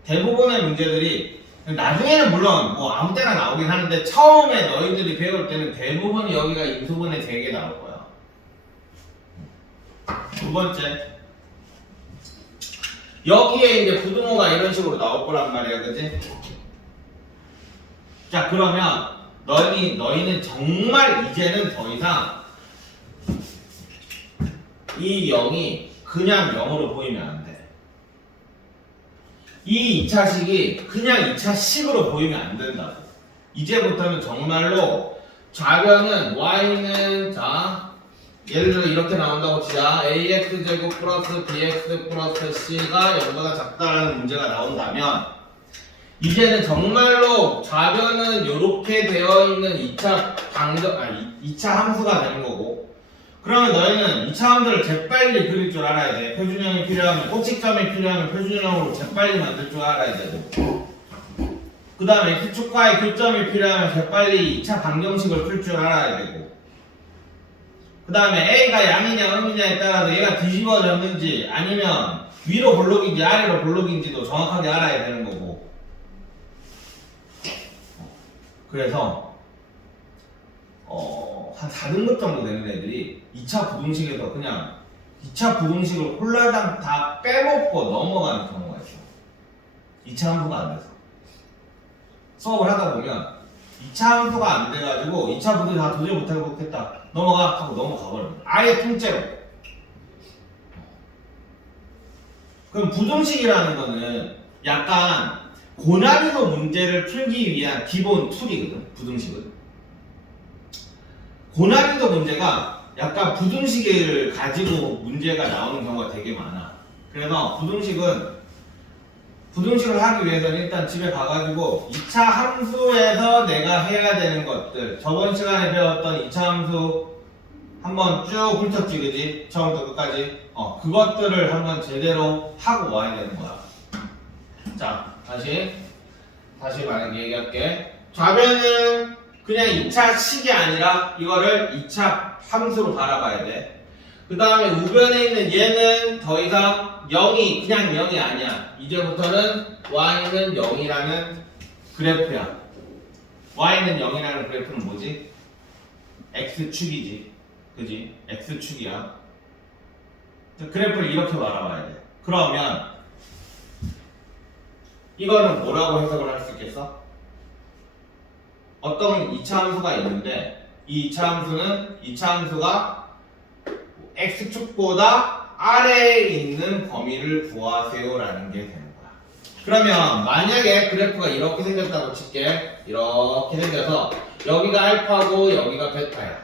대부분의 문제들이 나중에는 물론 뭐 아무 때나 나오긴 하는데 처음에 너희들이 배울 때는 대부분 여기가 인수분해 되게 나올 거야. 두 번째, 여기에 이제 부등호가 이런 식으로 나올 거란 말이야, 그치? 자, 그러면 너희는 정말 이제는 더 이상 이 0이 그냥 0으로 보이면 안 돼. 이 2차식이 그냥 2차식으로 보이면 안 된다고. 이제부터는 정말로 좌변은 y는 자 예를 들어 이렇게 나온다고 치자. ax제곱 플러스 bx 플러스 c가 0보다 작다라는 문제가 나온다면 이제는 정말로 좌변은 이렇게 되어 있는 2차 방정 2차 함수가 되는 거고, 그러면 너희는 2차 함수를 재빨리 그릴 줄 알아야 돼. 표준형이 필요하면, 꼭지점이 필요하면 표준형으로 재빨리 만들 줄 알아야 되고, 그 다음에 x축과의 교점이 필요하면 재빨리 2차 방정식을 풀 줄 알아야 되고, 그 다음에 a가 양이냐 음이냐에 따라서 얘가 뒤집어졌는지 아니면 위로 볼록인지 아래로 볼록인지도 정확하게 알아야 되는 거고. 그래서 한 4등급 정도 되는 애들이 2차 부등식에서 그냥 2차 부등식을 홀라당 다 빼먹고 넘어가는 경우가 있어. 2차 함수가 안 돼서. 수업을 하다 보면 2차 함수가 안 돼가지고 2차 부등식 다 도저히 못하겠다 넘어가 하고 넘어가 버려. 아예 통째로. 그럼 부등식이라는 거는 약간 고난이도 문제를 풀기 위한 기본 툴이거든. 부등식은 고난이도 문제가 약간 부등식을 가지고 문제가 나오는 경우가 되게 많아. 그래서 부등식을 하기 위해서는 일단 집에 가가지고 2차 함수에서 내가 해야 되는 것들, 저번 시간에 배웠던 2차 함수 한번 쭉 훑었지, 그지? 처음부터 끝까지. 그것들을 한번 제대로 하고 와야 되는 거야. 자, 다시 만약에 얘기할게. 좌변은 그냥 2차 식이 아니라 이거를 2차 함수로 바라봐야 돼. 그 다음에 우변에 있는 얘는 더 이상 0이 그냥 0이 아니야. 이제부터는 y는 0이라는 그래프야. y는 0이라는 그래프는 뭐지? x축이지. 그지? x축이야. 그래프를 이렇게 바라봐야 돼. 그러면 이거는 뭐라고 해석을 할 수 있겠어? 어떤 2차 함수가 있는데 이 2차 함수는 2차 함수가 x축보다 아래에 있는 범위를 구하세요라는 게 되는 거야. 그러면 만약에 그래프가 이렇게 생겼다고 칠게. 이렇게 생겨서 여기가 알파고 여기가 베타야.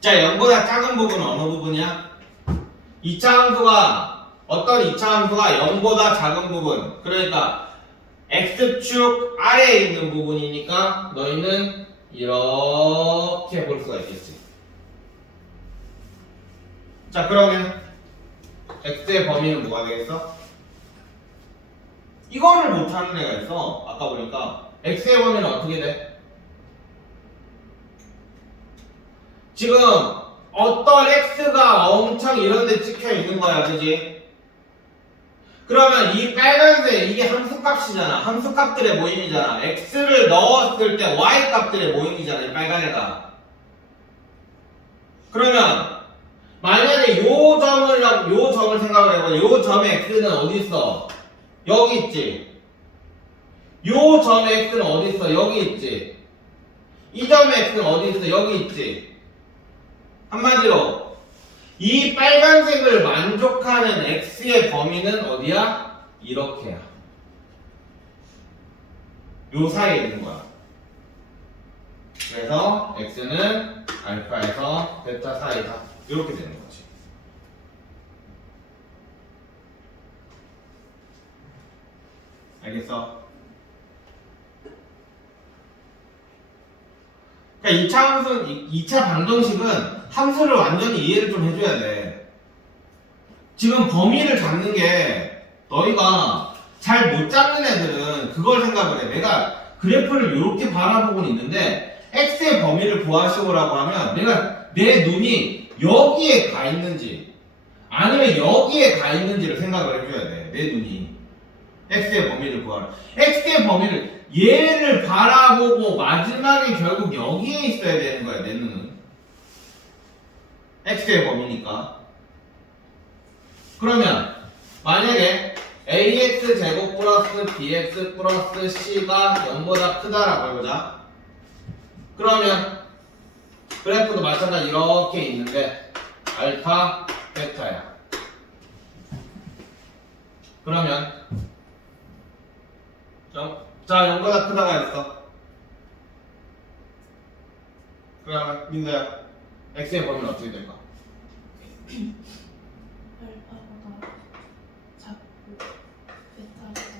자, 0보다 작은 부분은 어느 부분이야? 2차 함수가 어떤 2차 함수가 0보다 작은 부분, 그러니까 x축 아래에 있는 부분이니까 너희는 이렇게 볼 수가 있겠지. 자, 그러면 x의 범위는 뭐가 되겠어? 이거를 못하는 애가 있어. 아까 보니까 x의 범위는 어떻게 돼? 지금 어떤 x가 엄청 이런 데 찍혀 있는 거야, 그지? 그러면 이 빨간색 이게 함수값이잖아. 함수값들의 모임이잖아. x를 넣었을 때 y 값들의 모임이잖아, 이 빨간 애가. 그러면 만약에 요 점을 생각을 해봐. 요 점의 x는 어디 있어? 여기 있지. 요 점의 x는 어디 있어? 여기 있지. 이 점의 x는 어디 있어? 여기 있지. 한마디로 이 빨간색을 만족하는 x의 범위는 어디야? 이렇게야. 요 사이에 있는 거야. 그래서 x는 알파에서 베타 사이다. 이렇게 되는 거지. 알겠어? 그러니까 2차 함수, 2차 방정식은 함수를 완전히 이해를 좀 해줘야 돼. 지금 범위를 잡는 게 너희가 잘 못 잡는 애들은 그걸 생각을 해. 내가 그래프를 이렇게 바라보고는 있는데 x의 범위를 구하시오라고 하면 내가 내 눈이 여기에 가 있는지 아니면 여기에 가 있는지를 생각을 해줘야 돼. 내 눈이 x의 범위를 구하라. x의 범위를 얘를 바라보고 마지막에 결국 여기에 있어야 되는 거야. 내 눈은 x의 범위니까. 그러면 만약에 ax 제곱 플러스 bx 플러스 c가 0보다 크다라고 해보자. 그러면 그래프도 마찬가지 이렇게 있는데 알파 베타야. 그러면 자 0보다 크다가 있어. 그러면 민서야 x의 범위는 어떻게 될까? 알파보다 작고 베타보다 크고.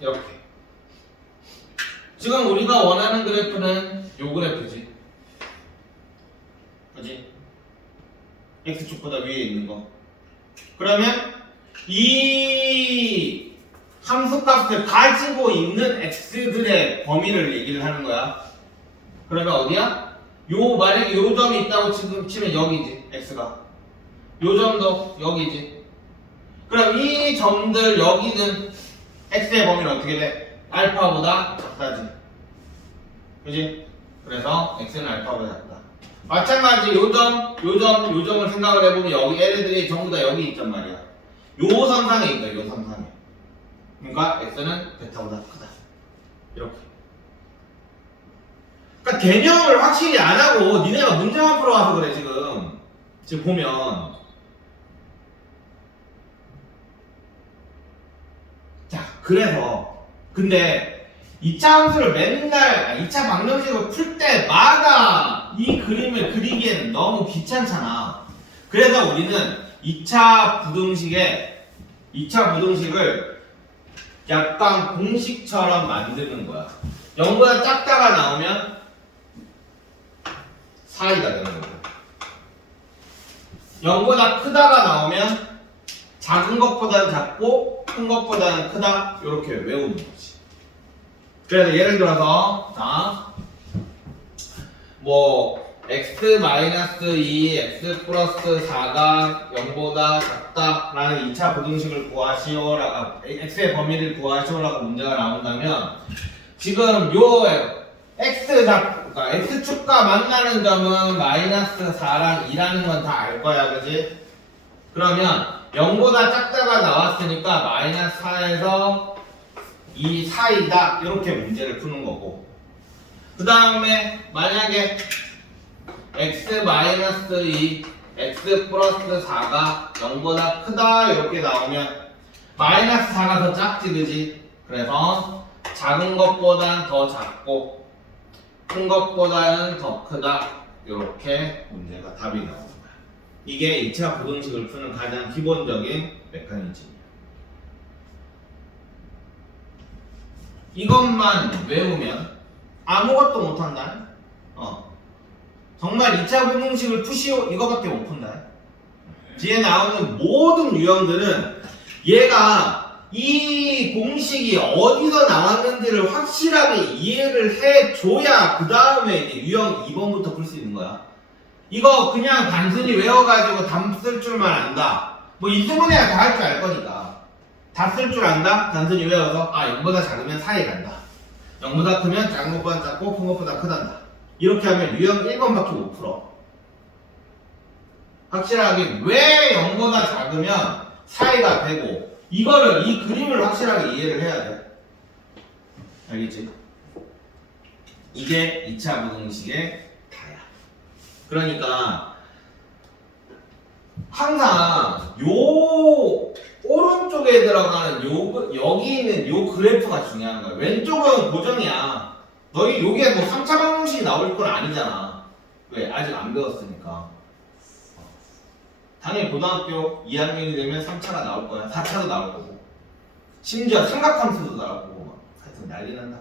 이렇게. 지금 우리가 원하는 그래프는 요 그래프지. 그지? x축보다 위에 있는 거. 그러면 이 함수값을 가지고 있는 x들의 범위를 얘기를 하는 거야. 그러면 어디야? 요 만약에 요 점이 있다고 지금 치면 여기지. x가. 요 점도 여기지. 그럼 이 점들 여기는 x의 범위는 어떻게 돼? 알파보다 작다지. 그지? 그래서 x는 알파보다 작다. 마찬가지 요점을 생각을 해보면 여기 얘네들이 전부 다 여기 있단 말이야. 요 선상에 있다. 요 선상에. 그러니까 x는 베타보다 크다. 이렇게. 그러니까 개념을 확실히 안 하고 니네가 문제만 풀어와서 그래 지금. 지금 보면. 자, 그래서 근데 2차 함수를 맨날 2차 방정식을 풀 때마다 이 그림을 그리기에는 너무 귀찮잖아. 그래서 우리는 2차 부등식을 약간 공식처럼 만드는 거야. 0보다 작다가 나오면 사이가 되는 거고 0보다 크다가 나오면 작은 것보다는 작고 큰 것보다는 크다. 이렇게 외우는 거지. 그래서 예를 들어서 자, 뭐 x-2 x 플러스 4가 0보다 작다라는 2차 부등식을 구하시오라고 x의 범위를 구하시오라고 문제가 나온다면 지금 요 그러니까 x축과 만나는 점은 마이너스 4랑 2라는 건 다 알 거야, 그지? 그러면 0보다 작다가 나왔으니까 마이너스 4에서 2 사이다 이렇게 문제를 푸는 거고 그 다음에 만약에 x-2 x 플러스 4가 0보다 크다 이렇게 나오면 마이너스 4가 더 작지 그지? 그래서 작은 것보단 더 작고 큰 것보다는 더 크다 이렇게 문제가 답이 나오는 거야. 이게 2차 부등식을 푸는 가장 기본적인 메커니즘이야. 이것만 외우면 아무것도 못한다. 정말 2차 부등식을 푸시오 이거밖에 못 푼다. 뒤에 나오는 모든 유형들은 얘가 이 공식이 어디서 나왔는지를 확실하게 이해를 해줘야 그 다음에 이제 유형 2번부터 풀 수 있는 거야. 이거 그냥 단순히 외워가지고 답 쓸 줄만 안다. 뭐 이수문이야 다 할 줄 알 거니까. 다 쓸 줄 안다? 단순히 외워서 0보다 작으면 사이 간다. 0보다 크면 작은 것보다 작고 큰 것보다 크단다. 이렇게 하면 유형 1번밖에 못 풀어. 확실하게 왜 0보다 작으면 사이가 되고 이 그림을 확실하게 이해를 해야 돼. 알겠지? 이게 2차 부등식의 다야. 그러니까 항상 요 오른쪽에 들어가는 여기 있는 요 그래프가 중요한 거야. 왼쪽은 고정이야. 너희 요게 뭐 3차 방정식이 나올 건 아니잖아. 왜? 아직 안 배웠으니까. 당연히 고등학교 2학년이 되면 3차가 나올 거야. 4차도 나올 거고. 심지어 삼각함수도 나올 거고. 막. 하여튼 난리 난다.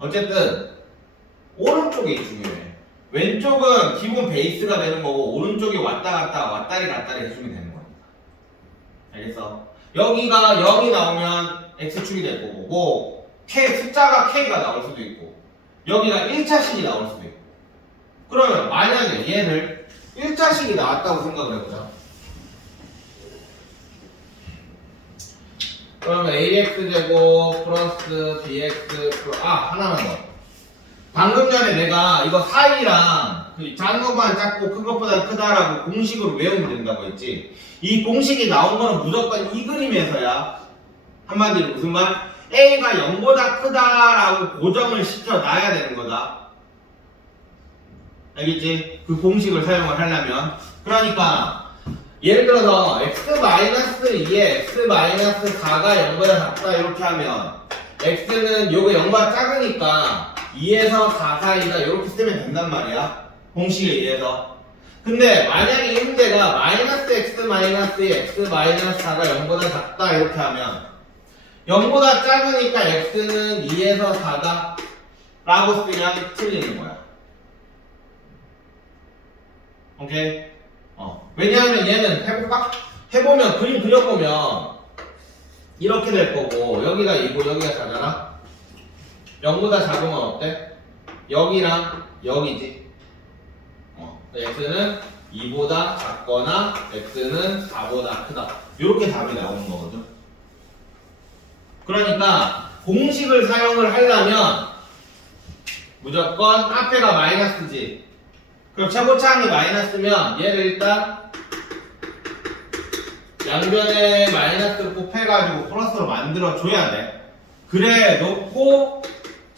어쨌든 오른쪽이 중요해. 왼쪽은 기본 베이스가 되는 거고 오른쪽이 왔다 갔다 왔다리 갔다리 해주면 되는 거니까. 알겠어? 여기가 0이 나오면 x축이 될 거고 뭐 k 숫자가 k가 나올 수도 있고 여기가 1차식이 나올 수도 있고. 그러면 만약에 얘를 1차식이 나왔다고 생각을 해보자. 그러면 ax제곱 플러스 bx 하나만 더. 방금 전에 내가 이거 사이랑 그 작은 것보다 작고 큰 것보다 크다라고 공식으로 외우면 된다고 했지. 이 공식이 나온 거는 무조건 이 그림에서야. 한마디로 무슨 말? a가 0보다 크다라고 고정을 시켜놔야 되는 거다. 알겠지? 그 공식을 사용을 하려면. 그러니까 예를 들어서 x-2에 x-4가 0보다 작다 이렇게 하면 x는 요거 0보다 작으니까 2에서 4 사이다 이렇게 쓰면 된단 말이야. 공식에 의해서. 근데 만약에 이 문제가 마이너스 x 마이너스에 x 마이너스 4가 0보다 작다 이렇게 하면 0보다 작으니까 x는 2에서 4다 라고 쓰면 틀리는 거야. 오케이? 왜냐하면 얘는 해볼까? 해보면 그림 그려보면 이렇게 될 거고 여기가 2고 여기가 4잖아? 0보다 작으면 어때? 여기랑 여기지. x는 2보다 작거나 x는 4보다 크다. 이렇게 답이 나오는 거거든. 그러니까 공식을 사용을 하려면 무조건 앞에가 마이너스지. 그럼 최고차항이 마이너스면 얘를 일단 양변에 마이너스를 곱해가지고 플러스로 만들어줘야 돼. 그래 놓고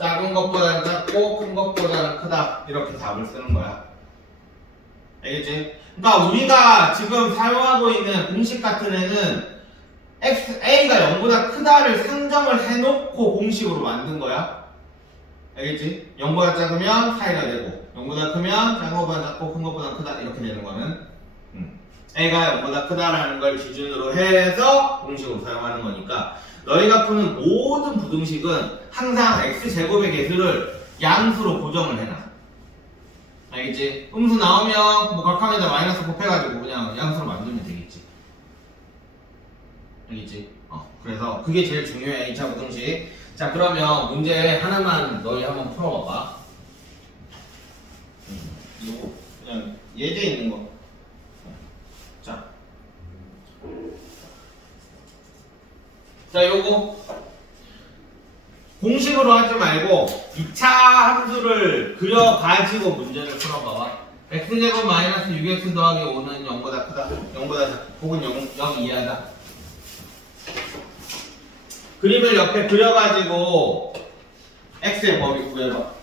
작은 것보다는 작고 큰 것보다는 크다 이렇게 답을 쓰는 거야. 알겠지? 그러니까 우리가 지금 사용하고 있는 공식 같은 애는 a가 0보다 크다를 상정을 해놓고 공식으로 만든 거야. 알겠지? 0보다 작으면 사이가 되고 0보다 크면 작은 것보다 작고 큰 것보다 크다 이렇게 되는 거는 a가 0보다 크다라는 걸 기준으로 해서 공식으로 사용하는 거니까 너희가 푸는 모든 부등식은 항상 x제곱의 개수를 양수로 고정을 해놔. 알겠지? 음수 나오면 뭐 각항에다 마이너스 곱해가지고 그냥 양수로 만들면 되겠지. 알겠지? 그래서 그게 제일 중요해 2차 부등식. 자 그러면 문제 하나만 너희 한번 풀어봐봐. 이거 그냥 예제 있는 거. 자 요거 공식으로 하지 말고 2차 함수를 그려가지고 문제를 풀어봐봐. x제곱 마이너스 6x 더하기 5는 0보다 크다 0보다 작다 혹은 0 이하다. 그림을 옆에 그려가지고 x의 범위 구해봐.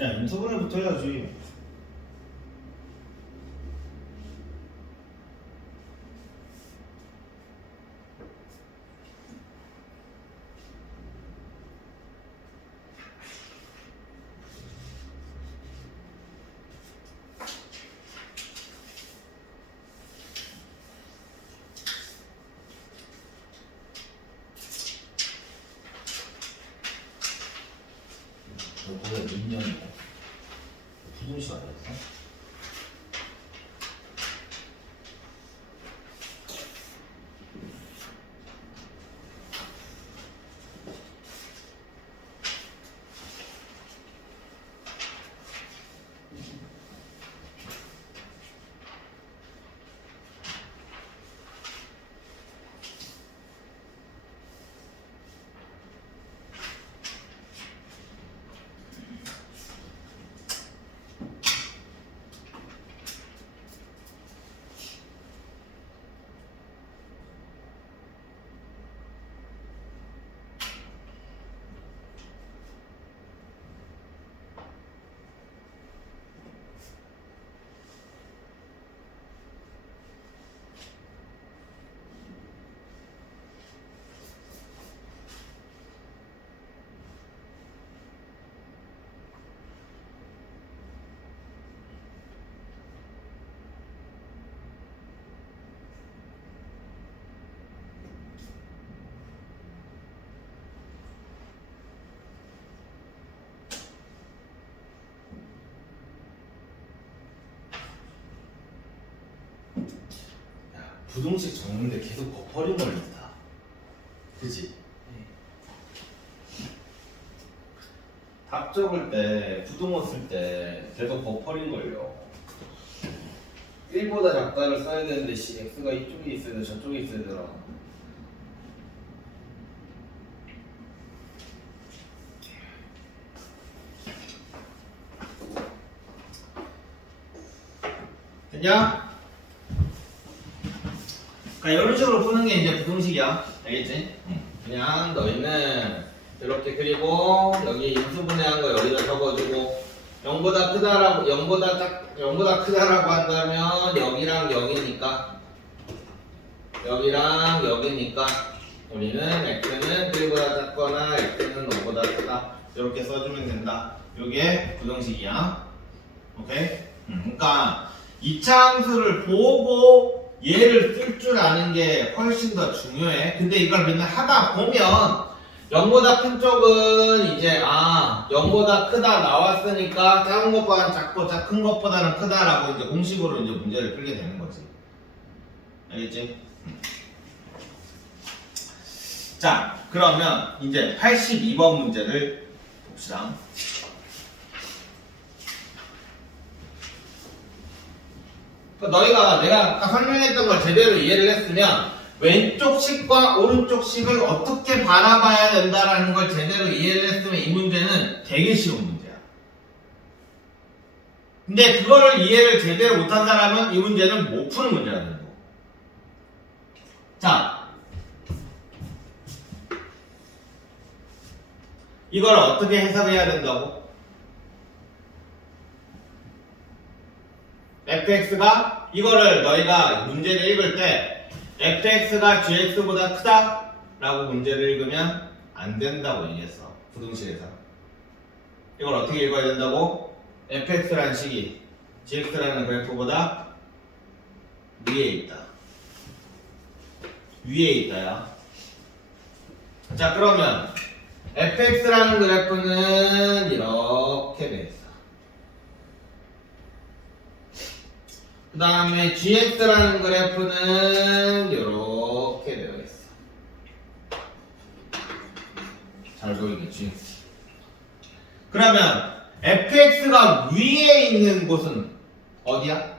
야, 인수분해부터 해야지. 너보다 민년이고 부동식 아니었어? 부동식 적는데 계속 버퍼링 걸린다. 그치? 답 적을 때, 부동어 쓸 때 계속 버퍼링 걸려. 1보다 작다를 써야 되는데 x가 이쪽에 있어야 돼, 저쪽에 있어야 되나? 됐냐? 그러니까 이런 식으로 푸는 게 이제 부동식이야. 알겠지? 그냥 너희는 이렇게 그리고 여기 인수분해한 거 여기다 적어주고 0보다 크다라고 0보다 크다라고 한다면 여기랑 여기니까 우리는 x는 1보다 작거나 x는 5보다 크다 이렇게 써주면 된다. 이게 부동식이야. 오케이? 그러니까 이차함수를 보고 얘를 쓸 줄 아는 게 훨씬 더 중요해. 근데 이걸 맨날 하다 보면 0보다 큰 쪽은 이제 0보다 크다 나왔으니까 작은 것보다는 작고 큰 것보다는 크다라고 이제 공식으로 이제 문제를 풀게 되는 거지. 알겠지? 자, 그러면 이제 82번 문제를 봅시다. 너희가 내가 아까 설명했던 걸 제대로 이해를 했으면 왼쪽 식과 오른쪽 식을 어떻게 바라봐야 된다라는 걸 제대로 이해를 했으면 이 문제는 되게 쉬운 문제야. 근데 그거를 이해를 제대로 못한 사람은 이 문제는 못 푸는 문제가 되는 거고. 자, 이걸 어떻게 해석해야 된다고? fx가 이거를 너희가 문제를 읽을 때 fx가 gx보다 크다 라고 문제를 읽으면 안 된다고 얘기했어. 부등식에서 이걸 어떻게 읽어야 된다고? fx라는 식이 gx라는 그래프보다 위에 있다. 위에 있다야. 자, 그러면 fx라는 그래프는 이렇게 돼 있어. 그 다음에 gx라는 그래프는 이렇게 되어 있어. 잘 보이겠지? 그러면 fx가 위에 있는 곳은 어디야?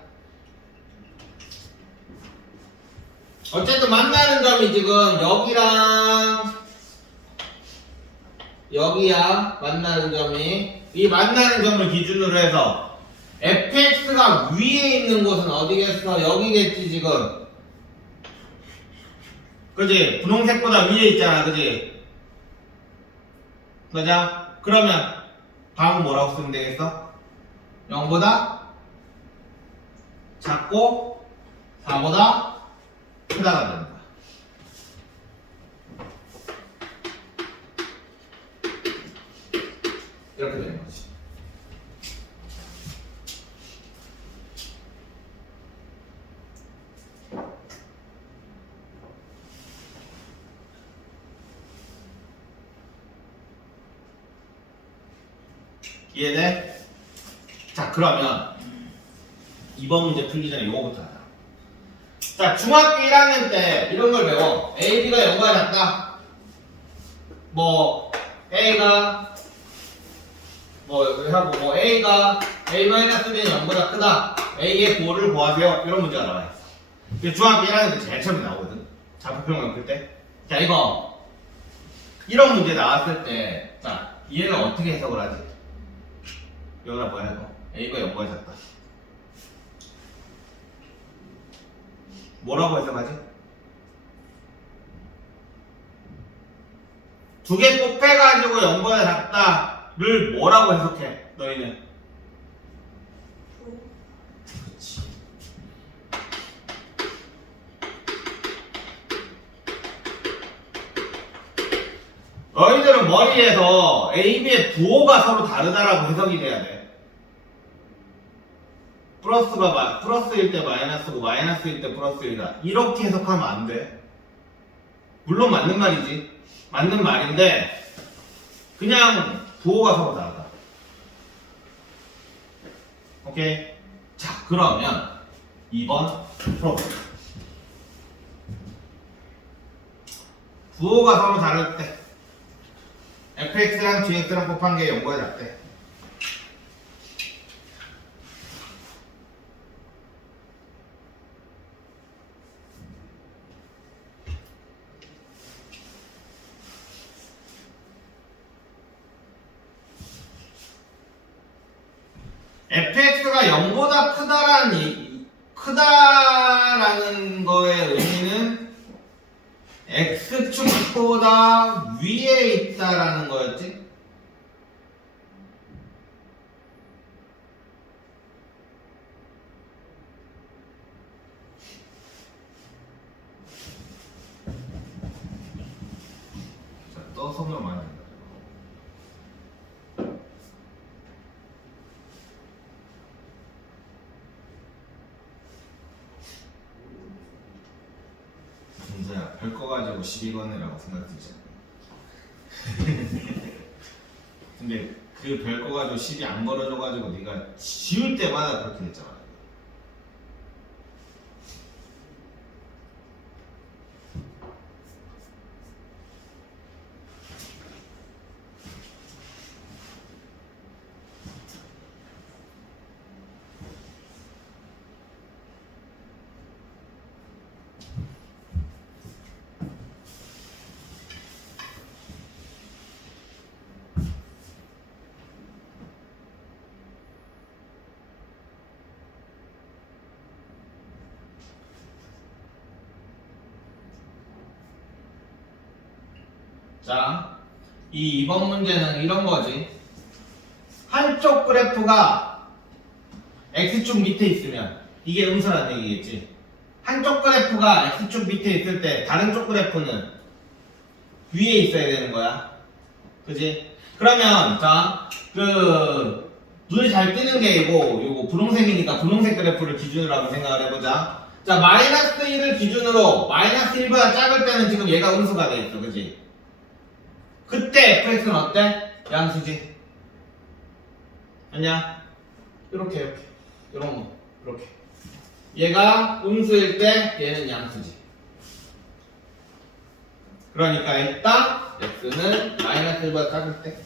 어쨌든 만나는 점이 지금 여기야. 만나는 점이 이 만나는 점을 기준으로 해서 fx가 위에 있는 곳은 어디겠어? 여기겠지 지금. 그지? 분홍색보다 위에 있잖아. 그지? 맞아? 그러면 다음은 뭐라고 쓰면 되겠어? 0보다 작고 4보다 크다가 되는 거야. 이렇게 되는 거지. 이해돼? 자, 그러면 이번 문제 풀기 전에 요거부터 하자. 자, 중학교 1학년 때 이런 걸 배워. A, B가 0보다 작다. 뭐 A가 뭐 여기 하고 뭐 A가 A-B는 0보다 크다. A의 부호를 구하세요. 이런 문제가 나와 있어. 이게 중학교 1학년 때 제일 처음에 나오거든. 자부평면 풀 때. 자, 이거 이런 문제 나왔을 때, 자, 얘는 어떻게 해석을 하지? 여기가 뭐야 이거? A가 0보다 작다. 뭐라고 해석하지? 두 개 곱해가지고 0보다 작다를 뭐라고 해석해? 너희는? 그렇지. 너희들은 머리에서 A, B의 부호가 서로 다르다라고 해석이 돼야 돼. 플러스일 때 마이너스고 마이너스일 때 플러스이다. 이렇게 해석하면 안 돼. 물론 맞는 말이지. 맞는 말인데 그냥 부호가 서로 다르다. 오케이. 자, 그러면 2번 풀어볼게. 부호가 서로 다를 때 fx랑 gx랑 곱한 게 0보다 작대. fx가 0보다 크다라는 거의 의미는 x축보다 위에 있다라는 거였지? 자, 또 성경 많이 한다. 진짜 별거 가지고 시비 거네라고 생각되지 않나? 근데 그 별거 가지고 시비 안 걸어줘가지고 네가 지울 때마다 그렇게 됐잖아. 자, 이 2번 문제는 이런 거지. 한쪽 그래프가 x축 밑에 있으면 이게 음수라는 얘기겠지. 한쪽 그래프가 x축 밑에 있을 때 다른 쪽 그래프는 위에 있어야 되는 거야. 그지? 그러면 자, 눈에 잘 띄는 게 요거 분홍색이니까 분홍색 그래프를 기준으로 한번 생각을 해보자. 자, 마이너스 1을 기준으로 마이너스 1보다 작을 때는 지금 얘가 음수가 돼 있어. 그지? 그때 fx는 어때? 양수지. 아니야? 이렇게 이런 거 이렇게. 얘가 음수일 때 얘는 양수지. 그러니까 일단 x는 마이너스 1보다 작을 때.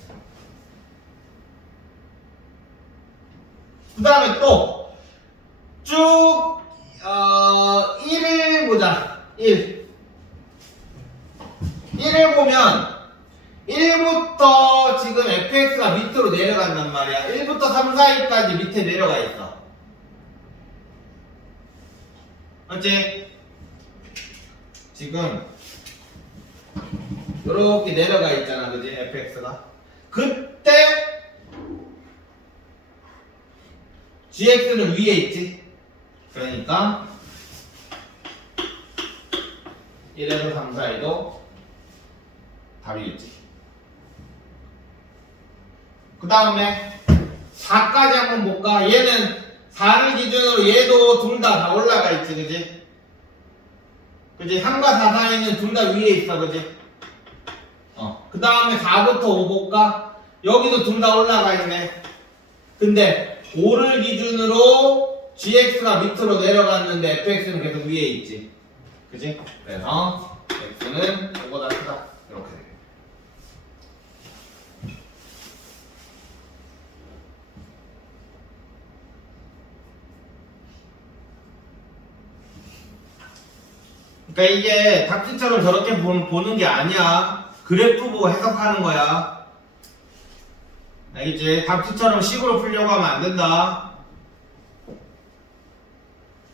그 다음에 또 쭉 1을 보자. 1을 보면 1부터 지금 fx가 밑으로 내려간단 말이야. 1부터 3, 4위까지 밑에 내려가 있어. 맞지? 지금 이렇게 내려가 있잖아. 그지? fx가. 그때 gx는 위에 있지. 그러니까 1에서 3 사이도 답이겠지. 그 다음에 4까지 한번 볼까? 얘는 4를 기준으로 얘도 둘 다 올라가 있지, 그지? 그지? 3과 4 사이는 둘 다 위에 있어, 그지? 그 다음에 4부터 5 볼까? 여기도 둘 다 올라가 있네. 근데 5를 기준으로 gx가 밑으로 내려갔는데 fx는 계속 위에 있지. 그지? 그래서 x는 5보다 크다. 이렇게 돼. 그러니까 이게 답지처럼 저렇게 보는 게 아니야. 그래프 보고 해석하는 거야. 알겠지? 답지처럼 식으로 풀려고 하면 안 된다.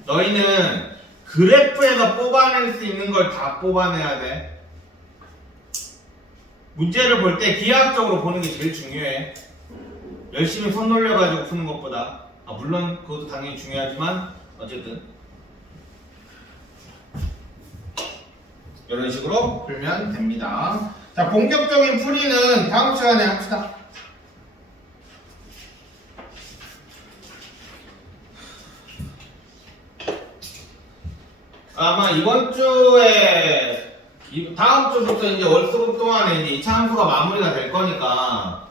너희는 그래프에서 뽑아낼 수 있는 걸 다 뽑아내야 돼. 문제를 볼 때 기하학적으로 보는 게 제일 중요해. 열심히 손 돌려가지고 푸는 것보다. 물론 그것도 당연히 중요하지만 어쨌든 이런 식으로 풀면 됩니다. 자, 본격적인 풀이는 다음 시간에 합시다. 아마 이번 주에 다음 주부터 이제 월 수업 동안에 이제 2차 함수가 마무리가 될 거니까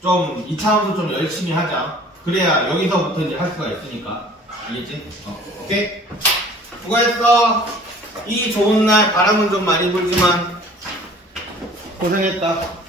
좀 2차 함수 좀 열심히 하자. 그래야 여기서부터 이제 할 수가 있으니까. 알겠지? 오케이? 수고했어. 이 좋은 날 바람은 좀 많이 불지만 고생했다.